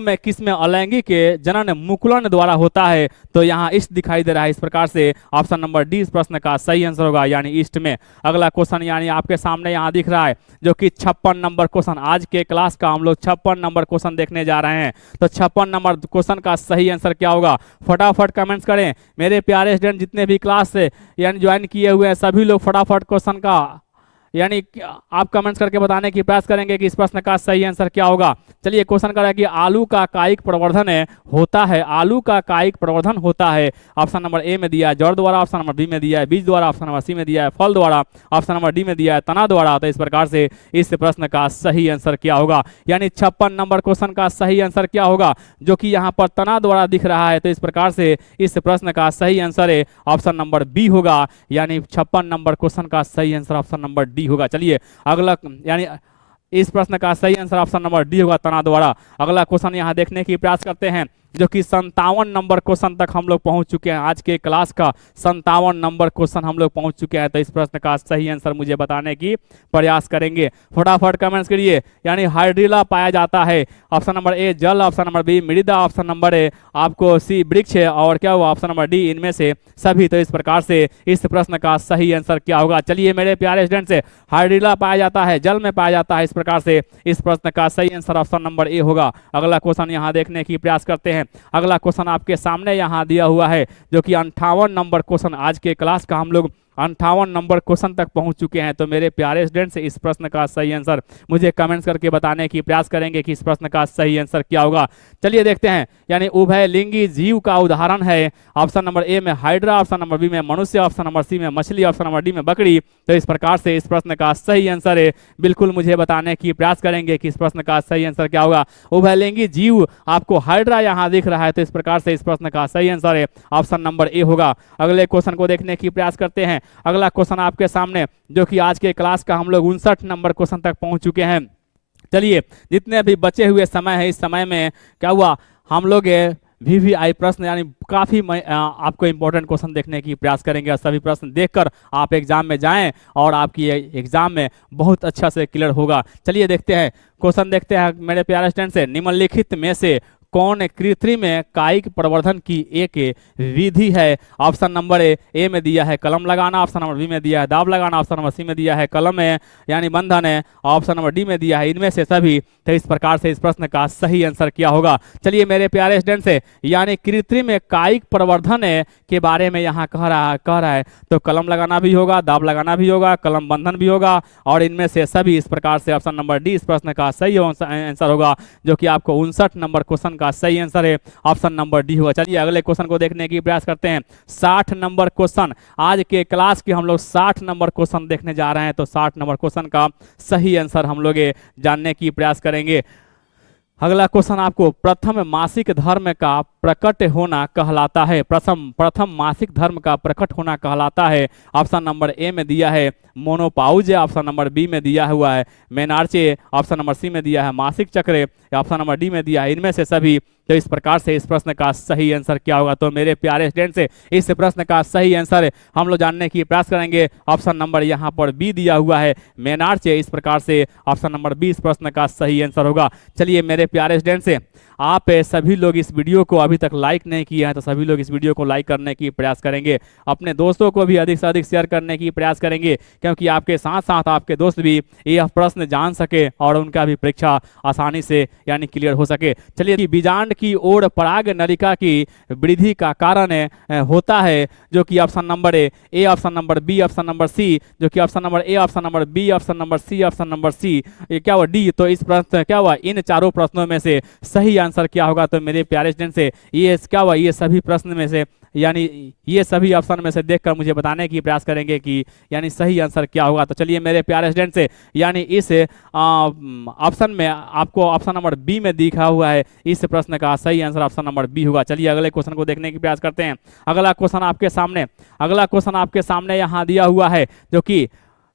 में किस में अलैंगिक जनन मुकुलन द्वारा होता है, तो यहाँ ईस्ट दिखाई दे रहा है। इस प्रकार से ऑप्शन नंबर डी इस प्रश्न का सही आंसर होगा, यानी ईस्ट में। अगला क्वेश्चन यानी आपके सामने यहाँ दिख रहा है, जो कि 56 नंबर क्वेश्चन, आज के क्लास का हम लोग 56 नंबर क्वेश्चन देखने जा रहे हैं। तो 56 नंबर क्वेश्चन का सही आंसर क्या होगा, फटाफट कमेंट्स करें। मेरे प्यारे स्टूडेंट जितने भी क्लास से यानी ज्वाइन किए हुए हैं सभी लोग फटाफट क्वेश्चन का यानी आप कमेंट्स करके बताने की प्रयास करेंगे कि इस प्रश्न का सही आंसर क्या होगा। चलिए क्वेश्चन कर रहा है कि आलू का कायिक प्रवर्धन होता है, आलू का कायिक प्रवर्धन होता है। ऑप्शन नंबर ए में दिया है जड़ द्वारा, ऑप्शन नंबर बी में दिया है बीज द्वारा, ऑप्शन नंबर सी में दिया है फल द्वारा, ऑप्शन नंबर डी में दिया है तना द्वारा। तो इस प्रकार से इस प्रश्न का सही आंसर क्या होगा, यानी 56 नंबर क्वेश्चन का सही आंसर क्या होगा, जो कि यहाँ पर तना द्वारा दिख रहा है। तो इस प्रकार से इस प्रश्न का सही आंसर ऑप्शन नंबर बी होगा, यानी 56 नंबर क्वेश्चन का सही answer option number D D होगा। चलिए अगला, यानी इस प्रश्न का सही आंसर ऑप्शन नंबर डी होगा, तना द्वारा। अगला क्वेश्चन यहाँ देखने की प्रयास करते हैं, जो कि 57 नंबर क्वेश्चन तक हम लोग पहुंच चुके हैं। आज के क्लास का 57 नंबर क्वेश्चन हम लोग पहुंच चुके हैं। तो इस प्रश्न का सही आंसर मुझे बताने की प्रयास करेंगे, फटाफट कमेंट्स करिए। यानी हाइड्रिला पाया जाता है, ऑप्शन नंबर ए जल, ऑप्शन नंबर बी मृदा, ऑप्शन नंबर ए आपको सी वृक्ष है, और क्या हुआ ऑप्शन नंबर डी इनमें से सभी। तो इस प्रकार से इस प्रश्न का सही आंसर क्या होगा? चलिए मेरे प्यारे स्टूडेंट से, हाइड्रिला पाया जाता है, जल में पाया जाता है, इस प्रकार से इस प्रश्न का सही आंसर ऑप्शन नंबर ए होगा। अगला क्वेश्चन यहाँ देखने की प्रयास करते हैं। अगला क्वेश्चन आपके सामने यहाँ दिया हुआ है, जो कि 58 नंबर क्वेश्चन आज के क्लास का हम लोग 58 नंबर क्वेश्चन तक पहुंच चुके हैं। तो मेरे प्यारे स्टूडेंट से इस प्रश्न का सही आंसर मुझे कमेंट्स करके बताने की प्रयास करेंगे कि इस प्रश्न का सही आंसर क्या होगा। चलिए देखते हैं। यानी उभयलिंगी जीव का उदाहरण है, ऑप्शन नंबर ए में हाइड्रा, ऑप्शन नंबर बी में मनुष्य, ऑप्शन नंबर सी में मछली, ऑप्शन नंबर डी में बकरी। तो इस प्रकार से इस प्रश्न का सही आंसर है, बिल्कुल मुझे बताने की प्रयास करेंगे कि इस प्रश्न का सही आंसर क्या होगा। उभयलिंगी जीव आपको हाइड्रा यहाँ दिख रहा है, तो इस प्रकार से इस प्रश्न का सही आंसर है ऑप्शन नंबर ए होगा। अगले क्वेश्चन को देखने की प्रयास करते हैं। अगला क्वेश्चन आपके सामने, जो कि आज के क्लास का हम लोग 59 नंबर क्वेश्चन तक पहुंच चुके हैं। चलिए जितने भी बचे हुए समय है, इस समय में क्या हुआ, हम लोग वीवीआई प्रश्न यानी काफ़ी आपको इंपॉर्टेंट क्वेश्चन देखने की प्रयास करेंगे, और सभी प्रश्न देखकर आप एग्जाम में जाएं और आपकी एग्जाम में बहुत अच्छा से क्लियर होगा। चलिए देखते हैं, क्वेश्चन देखते हैं मेरे प्यारे स्टूडेंट से। निम्नलिखित में से कौन कृत्रिम कायिक प्रवर्धन की एक विधि है? ऑप्शन नंबर ए में दिया है कलम लगाना, ऑप्शन नंबर बी में दिया है दाब लगाना, ऑप्शन नंबर सी में दिया है कलम है यानी बंधन है, ऑप्शन नंबर डी में दिया है इनमें से सभी। तो इस प्रकार से इस प्रश्न का सही आंसर क्या होगा? चलिए मेरे प्यारे स्टूडेंट से, यानी कृत्रिम कायिक प्रवर्धन के बारे में यहाँ कह रहा है, तो कलम लगाना भी होगा, दाब लगाना भी होगा, कलम बंधन भी होगा, और इनमें से सभी। इस प्रकार से ऑप्शन नंबर डी इस प्रश्न का सही आंसर होगा, जो कि आपको 59 नंबर क्वेश्चन का सही आंसर है ऑप्शन नंबर डी होगा। चलिए अगले क्वेश्चन को देखने की प्रयास करते हैं। 60 नंबर क्वेश्चन, आज के क्लास के हम लोग 60 नंबर क्वेश्चन देखने जा रहे हैं। तो 60 नंबर क्वेश्चन का सही आंसर हम लोग जानने की प्रयास करेंगे। अगला क्वेश्चन आपको प्रथम मासिक धर्म का प्रकट होना कहलाता है, प्रथम मासिक धर्म का प्रकट होना कहलाता है। ऑप्शन नंबर ए में दिया है मोनोपाउज, ऑप्शन नंबर बी में दिया हुआ है मेनार्चे, ऑप्शन नंबर सी में दिया है मासिक चक्र, ऑप्शन नंबर डी में दिया है इनमें से सभी। तो इस प्रकार से इस प्रश्न का सही आंसर क्या होगा? तो मेरे प्यारे स्टूडेंट से इस प्रश्न का सही आंसर हम लोग जानने की प्रयास करेंगे। ऑप्शन नंबर यहाँ पर बी दिया हुआ है मेनार्चे, इस प्रकार से ऑप्शन नंबर बी इस प्रश्न का सही आंसर होगा। चलिए मेरे प्यारे स्टूडेंट से, आप सभी लोग इस वीडियो को अभी तक लाइक नहीं किए हैं, तो सभी लोग इस वीडियो को लाइक करने की प्रयास करेंगे, अपने दोस्तों को भी अधिक से अधिक शेयर करने की प्रयास करेंगे, क्योंकि आपके साथ साथ आपके दोस्त भी यह प्रश्न जान सके और उनका भी परीक्षा आसानी से यानी क्लियर हो सके। चलिए, बीजांड की ओर पराग नलिका की वृद्धि का कारण होता है, जो कि option number A, option number B, option number C, जो कि option number A, option number B, option number C, option number C, ये क्या हुआ डी। तो इस प्रश्न क्या हुआ, इन चारों प्रश्नों में से सही आंसर क्या होगा? तो मेरे प्यारे स्टूडेंट से ये क्या हुआ, ये सभी प्रश्न में से यानी ये सभी ऑप्शन में से देखकर मुझे बताने की प्रयास करेंगे कि यानी सही आंसर क्या होगा। तो चलिए मेरे प्यारे स्टूडेंट से, यानी इस ऑप्शन में आपको ऑप्शन नंबर बी में दिखा हुआ है, इस प्रश्न का सही आंसर ऑप्शन नंबर बी होगा। चलिए अगले क्वेश्चन को देखने की प्रयास करते हैं। अगला क्वेश्चन आपके सामने यहाँ दिया हुआ है, जो कि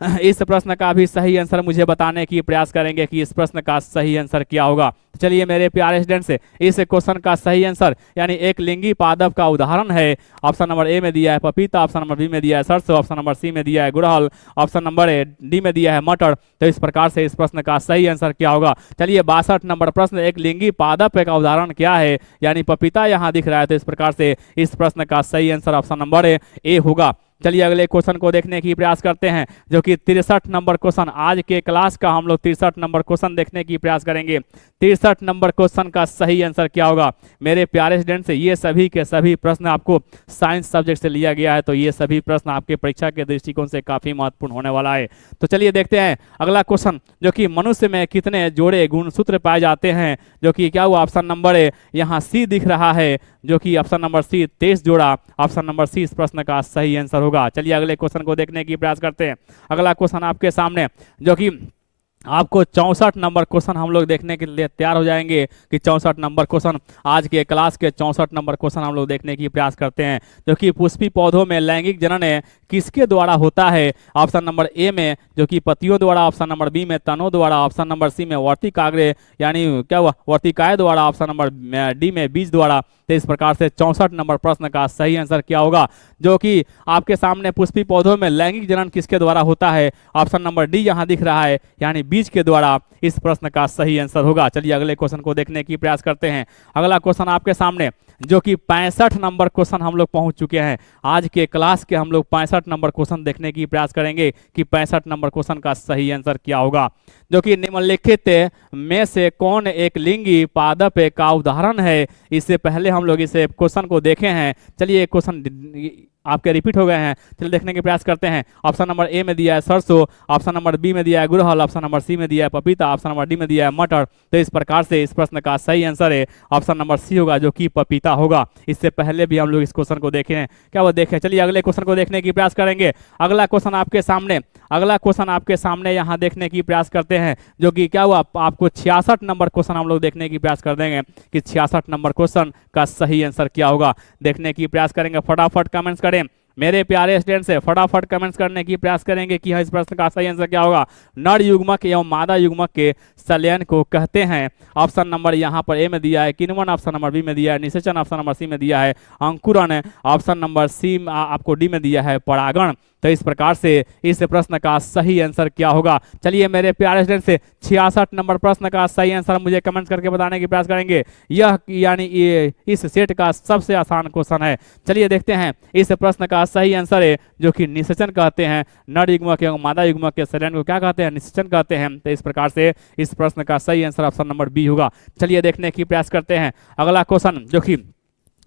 इस प्रश्न का भी सही आंसर मुझे बताने की प्रयास करेंगे कि इस प्रश्न का सही आंसर क्या होगा। चलिए मेरे प्यारे स्टूडेंट से, इस क्वेश्चन का सही आंसर यानी एक लिंगी पादप का उदाहरण है। ऑप्शन नंबर ए में दिया है पपीता, ऑप्शन नंबर बी में दिया है सरसों, ऑप्शन नंबर सी में दिया है गुड़हल, ऑप्शन नंबर डी में दिया है मटर। तो इस प्रकार से इस प्रश्न का सही आंसर क्या होगा? चलिए 62 नंबर प्रश्न, एक लिंगी पादप का उदाहरण क्या है, यानी पपीता यहाँ दिख रहा है। तो इस प्रकार से इस प्रश्न का सही आंसर ऑप्शन नंबर ए होगा। चलिए अगले क्वेश्चन को देखने की प्रयास करते हैं, जो कि 63 नंबर क्वेश्चन, आज के क्लास का हम लोग 63 नंबर क्वेश्चन देखने की प्रयास करेंगे। 63 नंबर क्वेश्चन का सही आंसर क्या होगा? मेरे प्यारे स्टूडेंट से, ये सभी के सभी प्रश्न आपको साइंस सब्जेक्ट से लिया गया है, तो ये सभी प्रश्न आपके परीक्षा के दृष्टिकोण से काफी महत्वपूर्ण होने वाला है। तो चलिए देखते हैं अगला क्वेश्चन, जो कि मनुष्य में कितने जोड़े गुणसूत्र पाए जाते हैं, जो कि क्या हुआ, ऑप्शन नंबर यहाँ सी दिख रहा है, जो कि ऑप्शन नंबर सी 23 जोड़ा, ऑप्शन नंबर सी इस प्रश्न का सही आंसर होगा। चलिए अगले क्वेश्चन को देखने की प्रयास करते हैं। अगला क्वेश्चन आपके सामने, जो कि आपको 64 नंबर क्वेश्चन हम लोग देखने के लिए तैयार हो जाएंगे कि 64 नंबर क्वेश्चन, आज के क्लास के 64 नंबर क्वेश्चन हम लोग देखने की प्रयास करते हैं, जो कि पुष्पी पौधों में लैंगिक जनन किसके द्वारा होता है? ऑप्शन नंबर ए में जो कि पतियों द्वारा, ऑप्शन नंबर बी में तनों द्वारा, ऑप्शन नंबर सी में वर्तिकाग्रे यानी क्या हुआ वर्तिकाय द्वारा, ऑप्शन नंबर डी में बीज द्वारा। तो इस प्रकार से 64 नंबर प्रश्न का सही आंसर क्या होगा? जो कि आपके सामने पुष्पी पौधों में लैंगिक जनन किसके द्वारा होता है? ऑप्शन नंबर डी यहाँ दिख रहा है, यानी बीज के द्वारा इस प्रश्न का सही आंसर होगा। चलिए अगले क्वेश्चन को देखने की प्रयास करते हैं। अगला क्वेश्चन आपके सामने जो कि 65 नंबर क्वेश्चन हम लोग पहुंच चुके हैं। आज के क्लास के हम लोग 65 नंबर क्वेश्चन देखने की प्रयास करेंगे कि 65 नंबर क्वेश्चन का सही आंसर क्या होगा। जो कि निम्नलिखित में से कौन एक लिंगी पादप का उदाहरण है? इससे पहले हम लोग इस क्वेश्चन को देखे हैं। चलिए क्वेश्चन आपके रिपीट हो गए हैं, चलिए देखने के प्रयास करते हैं। ऑप्शन नंबर ए में दिया है सरसों, ऑप्शन नंबर बी में दिया है गुड़हल, ऑप्शन नंबर सी में दिया है पपीता, ऑप्शन नंबर डी में दिया है मटर। तो इस प्रकार से इस प्रश्न का सही आंसर है ऑप्शन नंबर सी होगा, जो कि पपीता होगा। इससे पहले भी हम लोग इस क्वेश्चन को देखे हैं, क्या वो देखे? चलिए अगले क्वेश्चन को देखने की प्रयास करेंगे। अगला क्वेश्चन आपके सामने यहाँ देखने की प्रयास करते हैं, जो कि क्या हुआ आपको 66 नंबर क्वेश्चन हम लोग देखने की प्रयास कर देंगे कि 66 नंबर क्वेश्चन का सही आंसर क्या होगा। देखने की प्रयास करेंगे, फटाफट कमेंट्स करें मेरे प्यारे स्टूडेंट से, फटाफट कमेंट्स करने की प्रयास करेंगे कि हाँ इस प्रश्न का सही आंसर क्या होगा। नर युग्मक एवं मादा युग्मक के संलयन को कहते हैं। ऑप्शन नंबर यहाँ पर ए में दिया है किण्वन, ऑप्शन नंबर बी में दिया है निषेचन, ऑप्शन नंबर सी में दिया है अंकुरन, ऑप्शन नंबर सी आपको डी में दिया है परागण। तो इस प्रकार से इस प्रश्न का सही आंसर क्या होगा? चलिए मेरे प्यारे स्टूडेंट से 66 नंबर प्रश्न का सही आंसर मुझे कमेंट्स करके बताने की प्रयास करेंगे। यह यानी ये इस सेट का सबसे आसान क्वेश्चन है। चलिए देखते हैं इस प्रश्न का सही आंसर है, जो कि निषेचन कहते हैं। नर युग्मक एवं मादा युग्मक के संलयन को क्या कहते हैं? निषेचन कहते हैं। तो इस प्रकार से इस प्रश्न का सही आंसर ऑप्शन नंबर बी होगा। चलिए देखने की प्रयास करते हैं अगला क्वेश्चन, जो कि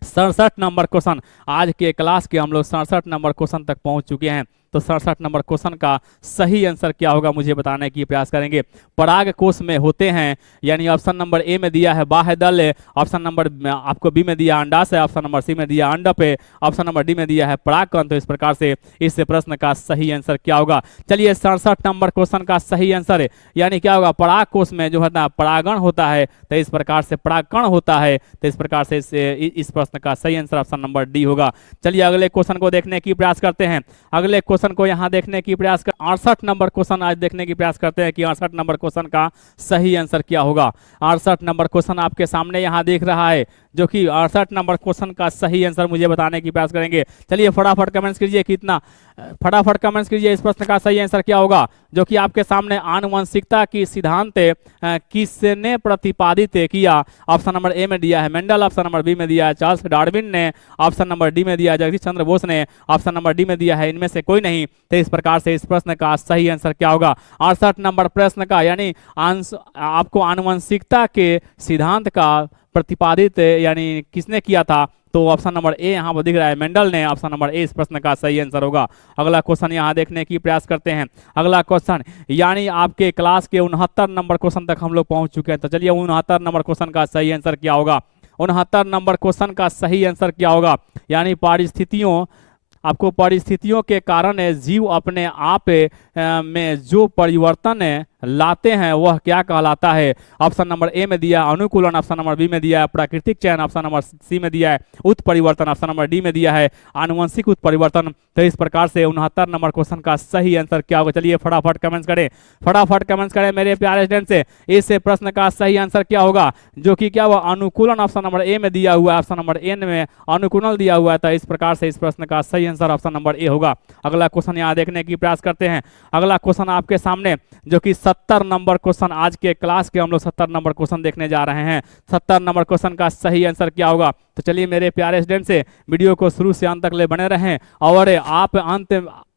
67 नंबर क्वेश्चन। आज के क्लास के हम लोग 67 नंबर क्वेश्चन तक पहुंच चुके हैं। तो 67 नंबर क्वेश्चन का सही आंसर क्या होगा मुझे बताने की प्रयास करेंगे। पराग कोश में होते हैं, यानी ऑप्शन नंबर ए में दिया है बाह्य दल, ऑप्शन नंबर आपको बी में दिया अंडाशय, ऑप्शन नंबर सी में दिया अंडप, ऑप्शन नंबर डी में दिया है परागकण। तो इस प्रकार से इस प्रश्न का सही आंसर क्या होगा? चलिए 67 नंबर क्वेश्चन का सही आंसर है यानी क्या होगा, पराग कोश में जो है ना परागण होता है, तो इस प्रकार से परागकण होता है। तो इस प्रकार से इस प्रश्न का सही आंसर ऑप्शन नंबर डी होगा। चलिए अगले क्वेश्चन को देखने की प्रयास करते हैं। अगले क्वेश्चन को यहां देखने की प्रयास कर 68 नंबर क्वेश्चन आज देखने की प्रयास करते हैं कि 68 नंबर क्वेश्चन का सही आंसर क्या होगा। 68 नंबर क्वेश्चन आपके सामने यहां देख रहा है, जो कि 68 नंबर क्वेश्चन का सही आंसर मुझे बताने की प्रयास करेंगे। चलिए फटाफट कमेंट्स कीजिए, कितना फटाफट कमेंट्स कीजिए इस प्रश्न का सही आंसर क्या होगा। जो कि आपके सामने आनुवंशिकता की सिद्धांत किसने प्रतिपादित किया? ऑप्शन नंबर ए में दिया है मेंडल, ऑप्शन नंबर बी में दिया है चार्ल्स डार्विन ने, ऑप्शन नंबर डी में दिया है जगदीश चंद्र बोस ने, ऑप्शन नंबर डी में दिया है इनमें से कोई नहीं। तो इस प्रकार से इस प्रश्न का सही आंसर क्या होगा? 68 नंबर प्रश्न का यानी आपको आनुवंशिकता के सिद्धांत का प्रतिपादित यानी किसने किया था? तो ऑप्शन नंबर ए यहाँ पर दिख रहा है मेंडल ने। ऑप्शन नंबर ए इस प्रश्न का सही आंसर होगा। अगला क्वेश्चन यहाँ देखने की प्रयास करते हैं। अगला क्वेश्चन यानी आपके क्लास के 69 नंबर क्वेश्चन तक हम लोग पहुंच चुके हैं। तो चलिए 69 नंबर क्वेश्चन का सही आंसर क्या होगा? 69 नंबर क्वेश्चन का सही आंसर क्या होगा? यानी परिस्थितियों के कारण जीव अपने आप में जो परिवर्तन लाते हैं वह क्या कहलाता है? ऑप्शन नंबर ए में दिया अनुकूलन, ऑप्शन नंबर बी में दिया है प्राकृतिक चयन, ऑप्शन नंबर सी में दिया है उत्परिवर्तन, ऑप्शन नंबर डी में दिया है आनुवंशिक उत्परिवर्तन। तो इस प्रकार से 69 नंबर क्वेश्चन का सही आंसर क्या होगा? चलिए फटाफट कमेंट्स करें मेरे प्यारे स्टूडेंट से, इस प्रश्न का सही आंसर क्या होगा? जो कि क्या हुआ अनुकूलन ऑप्शन नंबर ए में दिया हुआ है, ऑप्शन नंबर एन में अनुकूलन दिया हुआ है। तो इस प्रकार से इस प्रश्न का सही आंसर ऑप्शन नंबर ए होगा। अगला क्वेश्चन यहाँ देखने की प्रयास करते हैं। अगला क्वेश्चन आपके सामने जो कि 70 नंबर क्वेश्चन, आज के क्लास के हम लोग 70 नंबर क्वेश्चन देखने जा रहे हैं। 70 नंबर क्वेश्चन का सही आंसर क्या होगा? तो चलिए मेरे प्यारे स्टूडेंट से वीडियो को शुरू से अंत तक ले बने रहें और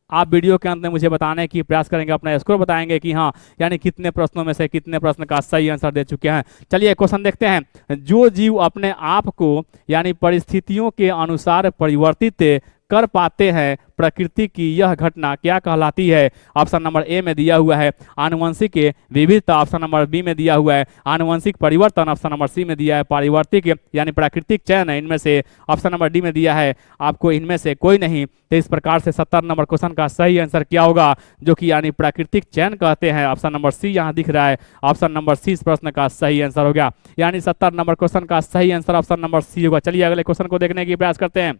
आप वीडियो के अंत में मुझे बताने की प्रयास करेंगे, अपना स्कोर बताएंगे कि हाँ यानी कितने प्रश्नों में से कितने प्रश्न का सही आंसर दे चुके हैं। चलिए क्वेश्चन देखते हैं। जो जीव अपने आप को यानी परिस्थितियों के अनुसार परिवर्तित कर पाते हैं, प्रकृति की यह घटना क्या कहलाती है? ऑप्शन नंबर ए में दिया हुआ है आनुवंशिक विविधता, ऑप्शन नंबर बी में दिया हुआ है आनुवंशिक परिवर्तन, ऑप्शन नंबर सी में दिया है पारिवर्तिक यानी प्राकृतिक चयन इनमें से, ऑप्शन नंबर डी में दिया है आपको इनमें से कोई नहीं। तो इस प्रकार से 70 नंबर क्वेश्चन का सही आंसर क्या होगा? जो कि यानी प्राकृतिक चयन कहते हैं। ऑप्शन नंबर सी यहाँ दिख रहा है, ऑप्शन नंबर सी इस प्रश्न का सही आंसर हो गया। यानी 70 नंबर क्वेश्चन का सही आंसर ऑप्शन नंबर सी होगा। चलिए अगले क्वेश्चन को देखने की प्रयास करते हैं।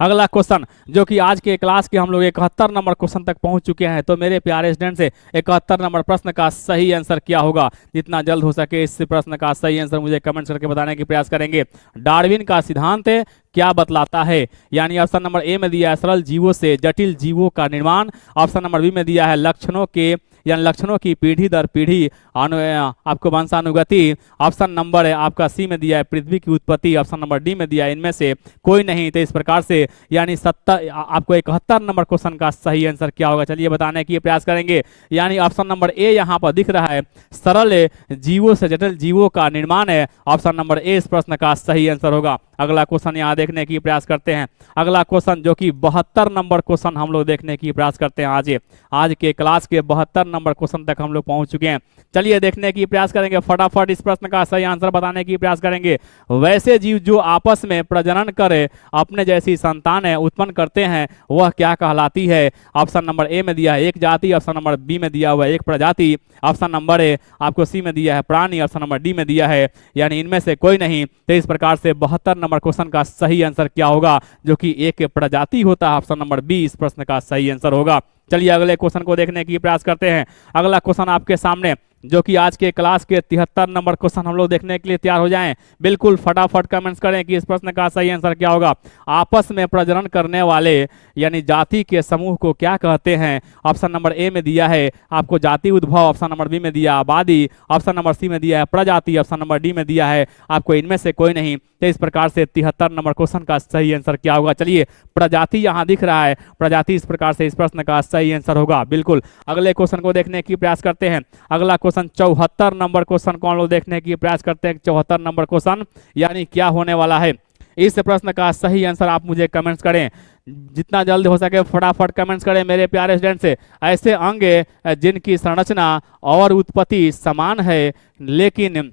अगला क्वेश्चन जो कि आज के क्लास के हम लोग 71 नंबर क्वेश्चन तक पहुंच चुके हैं, तो मेरे प्यारे स्टूडेंट से 71 नंबर प्रश्न का सही आंसर क्या होगा, जितना जल्द हो सके इस प्रश्न का सही आंसर मुझे कमेंट करके बताने की प्रयास करेंगे। डार्विन का सिद्धांत क्या बतलाता है, यानी ऑप्शन नंबर ए में दिया है सरल जीवों से जटिल जीवों का निर्माण, ऑप्शन नंबर बी में दिया है लक्षणों के यानी लक्षणों की पीढ़ी दर पीढ़ी आपको वंशानुगति, ऑप्शन नंबर है आपका सी में दिया है पृथ्वी की उत्पत्ति, ऑप्शन नंबर डी में दिया है इनमें से कोई नहीं। तो इस प्रकार से यानी 70 आपको 71 नंबर क्वेश्चन का सही आंसर क्या होगा, चलिए बताने की प्रयास करेंगे। यानी ऑप्शन नंबर ए यहाँ पर दिख रहा है सरल जीवों से जटिल जीवों का निर्माण है, ऑप्शन नंबर ए इस प्रश्न का सही आंसर होगा। अगला क्वेश्चन यहाँ देखने की प्रयास करते हैं। अगला क्वेश्चन जो कि 72 नंबर क्वेश्चन हम लोग देखने की प्रयास करते हैं। आज के क्लास के 72 नंबर क्वेश्चन तक हम लोग पहुंच चुके हैं। चलिए देखने की प्रयास करेंगे, फटाफट इस प्रश्न का सही आंसर बताने की प्रयास करेंगे। वैसे जीव जो आपस में प्रजनन करे अपने जैसी संतानें उत्पन्न करते हैं वह क्या कहलाती है, ऑप्शन नंबर ए में दिया है एक जाति, ऑप्शन नंबर बी में दिया हुआ है एक प्रजाति, ऑप्शन नंबर ए आपको सी में दिया है प्राणी, ऑप्शन नंबर डी में दिया है यानी इनमें से कोई नहीं। तो इस प्रकार से 72 नंबर क्वेश्चन का सही आंसर क्या होगा, जो कि एक प्रजाति होता है, ऑप्शन नंबर बी इस प्रश्न का सही आंसर होगा। चलिए अगले क्वेश्चन को देखने की प्रयास करते हैं। अगला क्वेश्चन आपके सामने जो कि आज के क्लास के 73 नंबर क्वेश्चन हम लोग देखने के लिए तैयार हो जाएं। बिल्कुल फटाफट कमेंट्स करें कि इस प्रश्न का सही आंसर क्या होगा। आपस में प्रजनन करने वाले यानी जाति के समूह को क्या कहते हैं, ऑप्शन नंबर ए में दिया है आपको जाति उद्भव, ऑप्शन नंबर बी में दिया आबादी, ऑप्शन नंबर सी में दिया है प्रजाति, ऑप्शन नंबर डी में दिया है आपको इनमें से कोई नहीं। तो इस प्रकार से 73 नंबर क्वेश्चन का सही आंसर क्या होगा, चलिए प्रजाति यहाँ दिख रहा है, प्रजाति इस प्रकार से इस प्रश्न का सही आंसर होगा। बिल्कुल अगले क्वेश्चन को देखने की प्रयास करते हैं। अगला क्वेश्चन 74 नंबर क्वेश्चन को हम लोग देखने की प्रयास करते हैं। 74 नंबर क्वेश्चन यानी क्या होने वाला है, इस प्रश्न का सही आंसर आप मुझे कमेंट्स करें, जितना जल्द हो सके फटाफट कमेंट्स करें मेरे प्यारे स्टूडेंट से। ऐसे अंग जिनकी संरचना और उत्पत्ति समान है लेकिन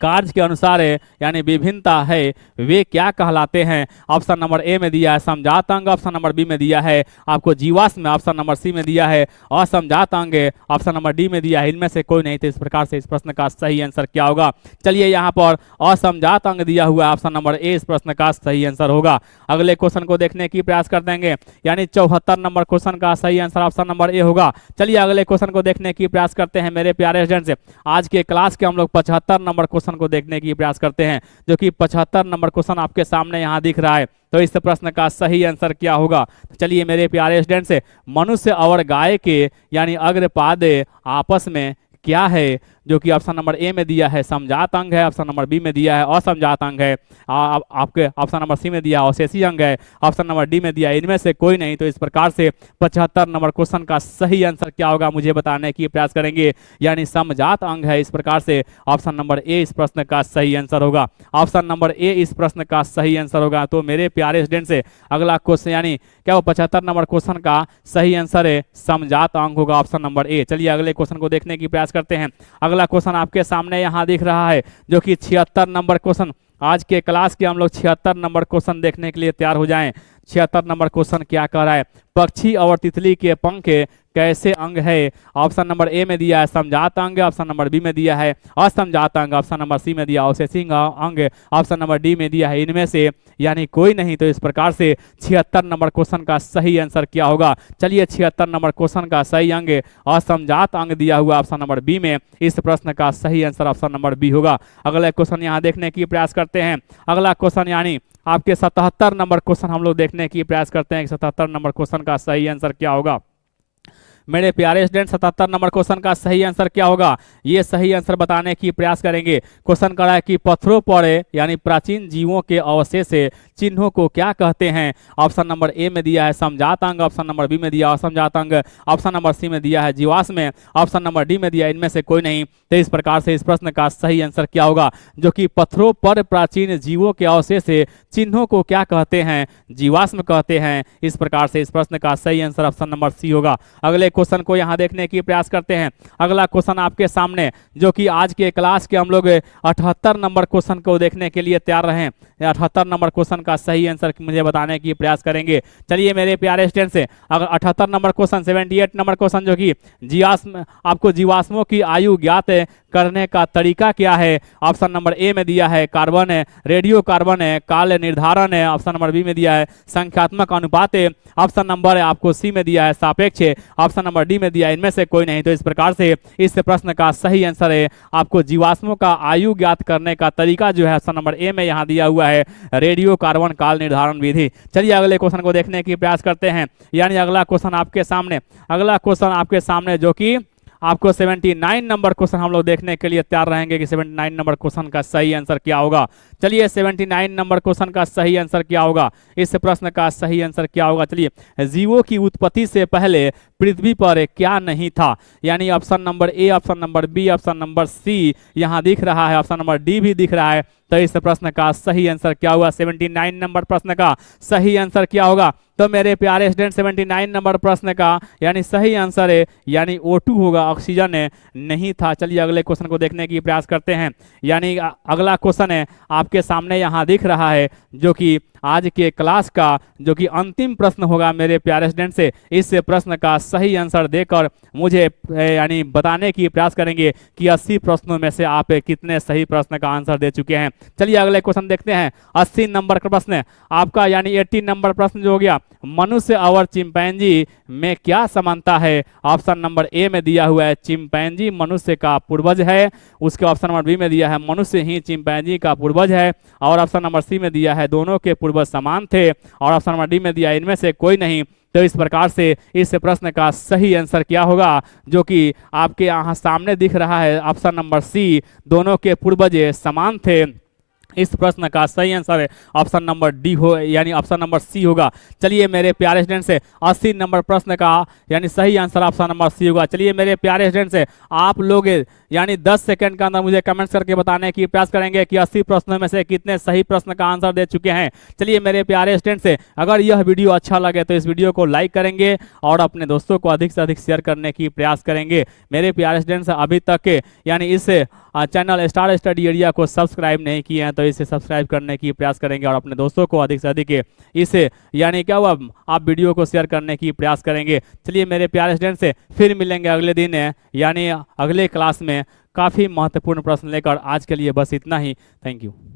कार्य के अनुसार यानी विभिन्नता है वे क्या कहलाते हैं, ऑप्शन नंबर ए में दिया है समजात अंग, ऑप्शन नंबर बी में दिया है आपको जीवाश्म, ऑप्शन नंबर सी में दिया है असमजात अंग, ऑप्शन नंबर डी में दिया है इनमें से कोई नहीं। तो इस प्रकार से इस प्रश्न का सही आंसर क्या होगा, चलिए यहाँ पर असमजात अंग दिया हुआ है, ऑप्शन नंबर ए इस प्रश्न का सही आंसर होगा। अगले क्वेश्चन को देखने की प्रयास कर देंगे, यानी 74 नंबर क्वेश्चन का सही आंसर ऑप्शन नंबर ए होगा। चलिए अगले क्वेश्चन को देखने की प्रयास करते हैं मेरे प्यारे स्टूडेंट से। आज के क्लास के हम लोग 75 नंबर क्वेश्चन को देखने की प्रयास करते हैं, जो कि 75 नंबर क्वेश्चन आपके सामने यहाँ दिख रहा है। तो इस प्रश्न का सही आंसर क्या होगा, तो चलिए मेरे प्यारे स्टूडेंट से मनुष्य और गाय के यानी अग्रपाद आपस में क्या है, जो कि ऑप्शन नंबर ए में दिया है समजात अंग है, ऑप्शन नंबर बी में दिया है असमजात अंग है, आपके ऑप्शन नंबर सी में दिया अवशेषी अंग है, ऑप्शन नंबर डी में दिया इनमें से कोई नहीं। तो इस प्रकार से 75 नंबर क्वेश्चन का सही आंसर क्या होगा मुझे बताने की प्रयास करेंगे, यानी समजात अंग है। इस प्रकार से ऑप्शन नंबर ए इस प्रश्न का सही आंसर होगा, ऑप्शन नंबर ए इस प्रश्न का सही आंसर होगा। तो मेरे प्यारे स्टूडेंट से अगला क्वेश्चन यानी क्या वो 75 नंबर क्वेश्चन का सही आंसर है समजात अंग होगा, ऑप्शन नंबर ए। चलिए अगले क्वेश्चन को देखने की प्रयास करते हैं। अगला क्वेश्चन आपके सामने यहाँ दिख रहा है, जो कि 76 नंबर क्वेश्चन। आज के क्लास के हम लोग 76 नंबर क्वेश्चन देखने के लिए तैयार हो जाएं। 76 नंबर क्वेश्चन क्या कह रहा है, पक्षी और तितली के पंख कैसे अंग है, ऑप्शन नंबर ए में दिया है समजात अंग, ऑप्शन नंबर बी में दिया है असमजात अंग, ऑप्शन नंबर सी में दिया अवशेषी अंग, ऑप्शन नंबर डी में दिया है इनमें से यानी कोई नहीं। तो इस प्रकार से 76 नंबर क्वेश्चन का सही आंसर क्या होगा, चलिए 76 नंबर क्वेश्चन का सही अंग असमजात अंग दिया हुआ ऑप्शन नंबर बी में, इस प्रश्न का सही आंसर ऑप्शन नंबर बी होगा। अगला क्वेश्चन यहाँ देखने की प्रयास करते हैं। अगला क्वेश्चन यानी आपके 77 नंबर क्वेश्चन हम लोग देखने की प्रयास करते हैं। 77 नंबर क्वेश्चन का सही आंसर क्या होगा मेरे प्यारे स्टूडेंट, 77 नंबर क्वेश्चन का सही आंसर क्या होगा, ये सही आंसर बताने की प्रयास करेंगे। क्वेश्चन करा है कि पत्थरों पर यानी प्राचीन जीवों के अवशेष चिन्हों को क्या कहते हैं, ऑप्शन नंबर ए में दिया है समजात अंग, ऑप्शन नंबर बी में दिया असमजात अंग, ऑप्शन नंबर सी में दिया है जीवाश्म, ऑप्शन नंबर डी में दिया इनमें से कोई नहीं। तो इस प्रकार से इस प्रश्न का सही आंसर क्या होगा, जो कि पत्थरों पर प्राचीन जीवों के अवशेष चिन्हों को क्या कहते हैं, जीवाश्म कहते हैं। इस प्रकार से इस प्रश्न का सही आंसर ऑप्शन नंबर सी होगा। अगले क्वेश्चन को यहां देखने की प्रयास करते हैं। अगला क्वेश्चन आपके सामने, जो कि आज के क्लास के हम लोग 78 नंबर क्वेश्चन को देखने के लिए तैयार रहे। 78 नंबर क्वेश्चन का सही आंसर मुझे बताने की प्रयास करेंगे। चलिए मेरे प्यारे स्टूडेंट से अगर 78 नंबर क्वेश्चन, 78 नंबर क्वेश्चन जो कि आपको जीवाश्मों की आयु ज्ञात करने का तरीका क्या है। ऑप्शन नंबर ए में दिया है कार्बन है, रेडियो कार्बन है, काल निर्धारण है। ऑप्शन नंबर बी में दिया है संख्यात्मक अनुपात है। ऑप्शन नंबर आपको सी में दिया है सापेक्ष है। ऑप्शन नंबर डी में दिया है इनमें से कोई नहीं। तो इस प्रकार से इस प्रश्न का सही आंसर है आपको जीवाश्मों का आयु ज्ञात करने का तरीका जो है ऑप्शन नंबर ए में यहाँ दिया हुआ है रेडियो कार्बन काल निर्धारण विधि। चलिए अगले क्वेश्चन को देखने की प्रयास करते हैं। यानी अगला क्वेश्चन आपके सामने जो कि आपको 79 नंबर क्वेश्चन हम लोग देखने के लिए तैयार रहेंगे कि 79 नंबर क्वेश्चन का सही आंसर क्या होगा। चलिए 79 नंबर क्वेश्चन का सही आंसर क्या होगा, इस प्रश्न का सही आंसर क्या होगा। चलिए जीवों की उत्पत्ति से पहले पृथ्वी पर क्या नहीं था। यानी option number A, option number B, option number C यहाँ दिख रहा है, ऑप्शन नंबर डी भी दिख रहा है। तो इस प्रश्न का सही आंसर क्या होगा, 79 नंबर प्रश्न का सही आंसर क्या होगा। तो मेरे प्यारे स्टूडेंट 79 नंबर प्रश्न का यानी सही आंसर है यानी O2 होगा, ऑक्सीजन है नहीं था। चलिए अगले क्वेश्चन को देखने की प्रयास करते हैं। यानी अगला क्वेश्चन है आपके सामने यहाँ दिख रहा है जो कि आज के क्लास का जो कि अंतिम प्रश्न होगा मेरे प्यारे स्टूडेंट से। इस प्रश्न का सही आंसर देकर मुझे यानी बताने की प्रयास करेंगे कि 80 प्रश्नों में से आप कितने सही प्रश्न का आंसर दे चुके हैं। चलिए अगले क्वेश्चन देखते हैं। 80 नंबर का प्रश्न आपका यानी 80 नंबर प्रश्न जो हो गया मनुष्य और चिंपैंजी में क्या समानता है। ऑप्शन नंबर ए में दिया हुआ है चिंपैंजी मनुष्य का पूर्वज है। उसके ऑप्शन नंबर बी में दिया है मनुष्य ही चिंपैंजी का पूर्वज है। और ऑप्शन नंबर सी में दिया है दोनों के पूर्वज समान थे। और ऑप्शन नंबर डी में दिया है इनमें से कोई नहीं। तो इस प्रकार से इस प्रश्न का सही आंसर क्या होगा जो कि आपके यहाँ सामने दिख रहा है ऑप्शन नंबर सी, दोनों के पूर्वज समान थे। इस प्रश्न का सही आंसर है ऑप्शन नंबर डी हो यानी ऑप्शन नंबर सी होगा। चलिए मेरे प्यारे स्टूडेंट से 80 नंबर प्रश्न का यानी सही आंसर ऑप्शन नंबर सी होगा। चलिए मेरे प्यारे स्टूडेंट से आप लोग यानी 10 सेकंड के अंदर मुझे कमेंट्स करके बताने की प्रयास करेंगे कि 80 प्रश्नों में से कितने सही प्रश्न का आंसर दे चुके हैं। चलिए मेरे प्यारे स्टूडेंट से अगर यह वीडियो अच्छा लगे तो इस वीडियो को लाइक करेंगे और अपने दोस्तों को अधिक से अधिक शेयर करने की प्रयास करेंगे। मेरे प्यारे स्टूडेंट्स अभी तक यानी इस चैनल स्टार स्टडी एरिया को सब्सक्राइब नहीं किए हैं तो इसे सब्सक्राइब करने की प्रयास करेंगे और अपने दोस्तों को अधिक से अधिक इसे यानी क्या हुआ आप वीडियो को शेयर करने की प्रयास करेंगे। चलिए मेरे प्यारे स्टूडेंट से फिर मिलेंगे अगले दिन यानी अगले क्लास में काफ़ी महत्वपूर्ण प्रश्न लेकर। आज के लिए बस इतना ही। Thank you.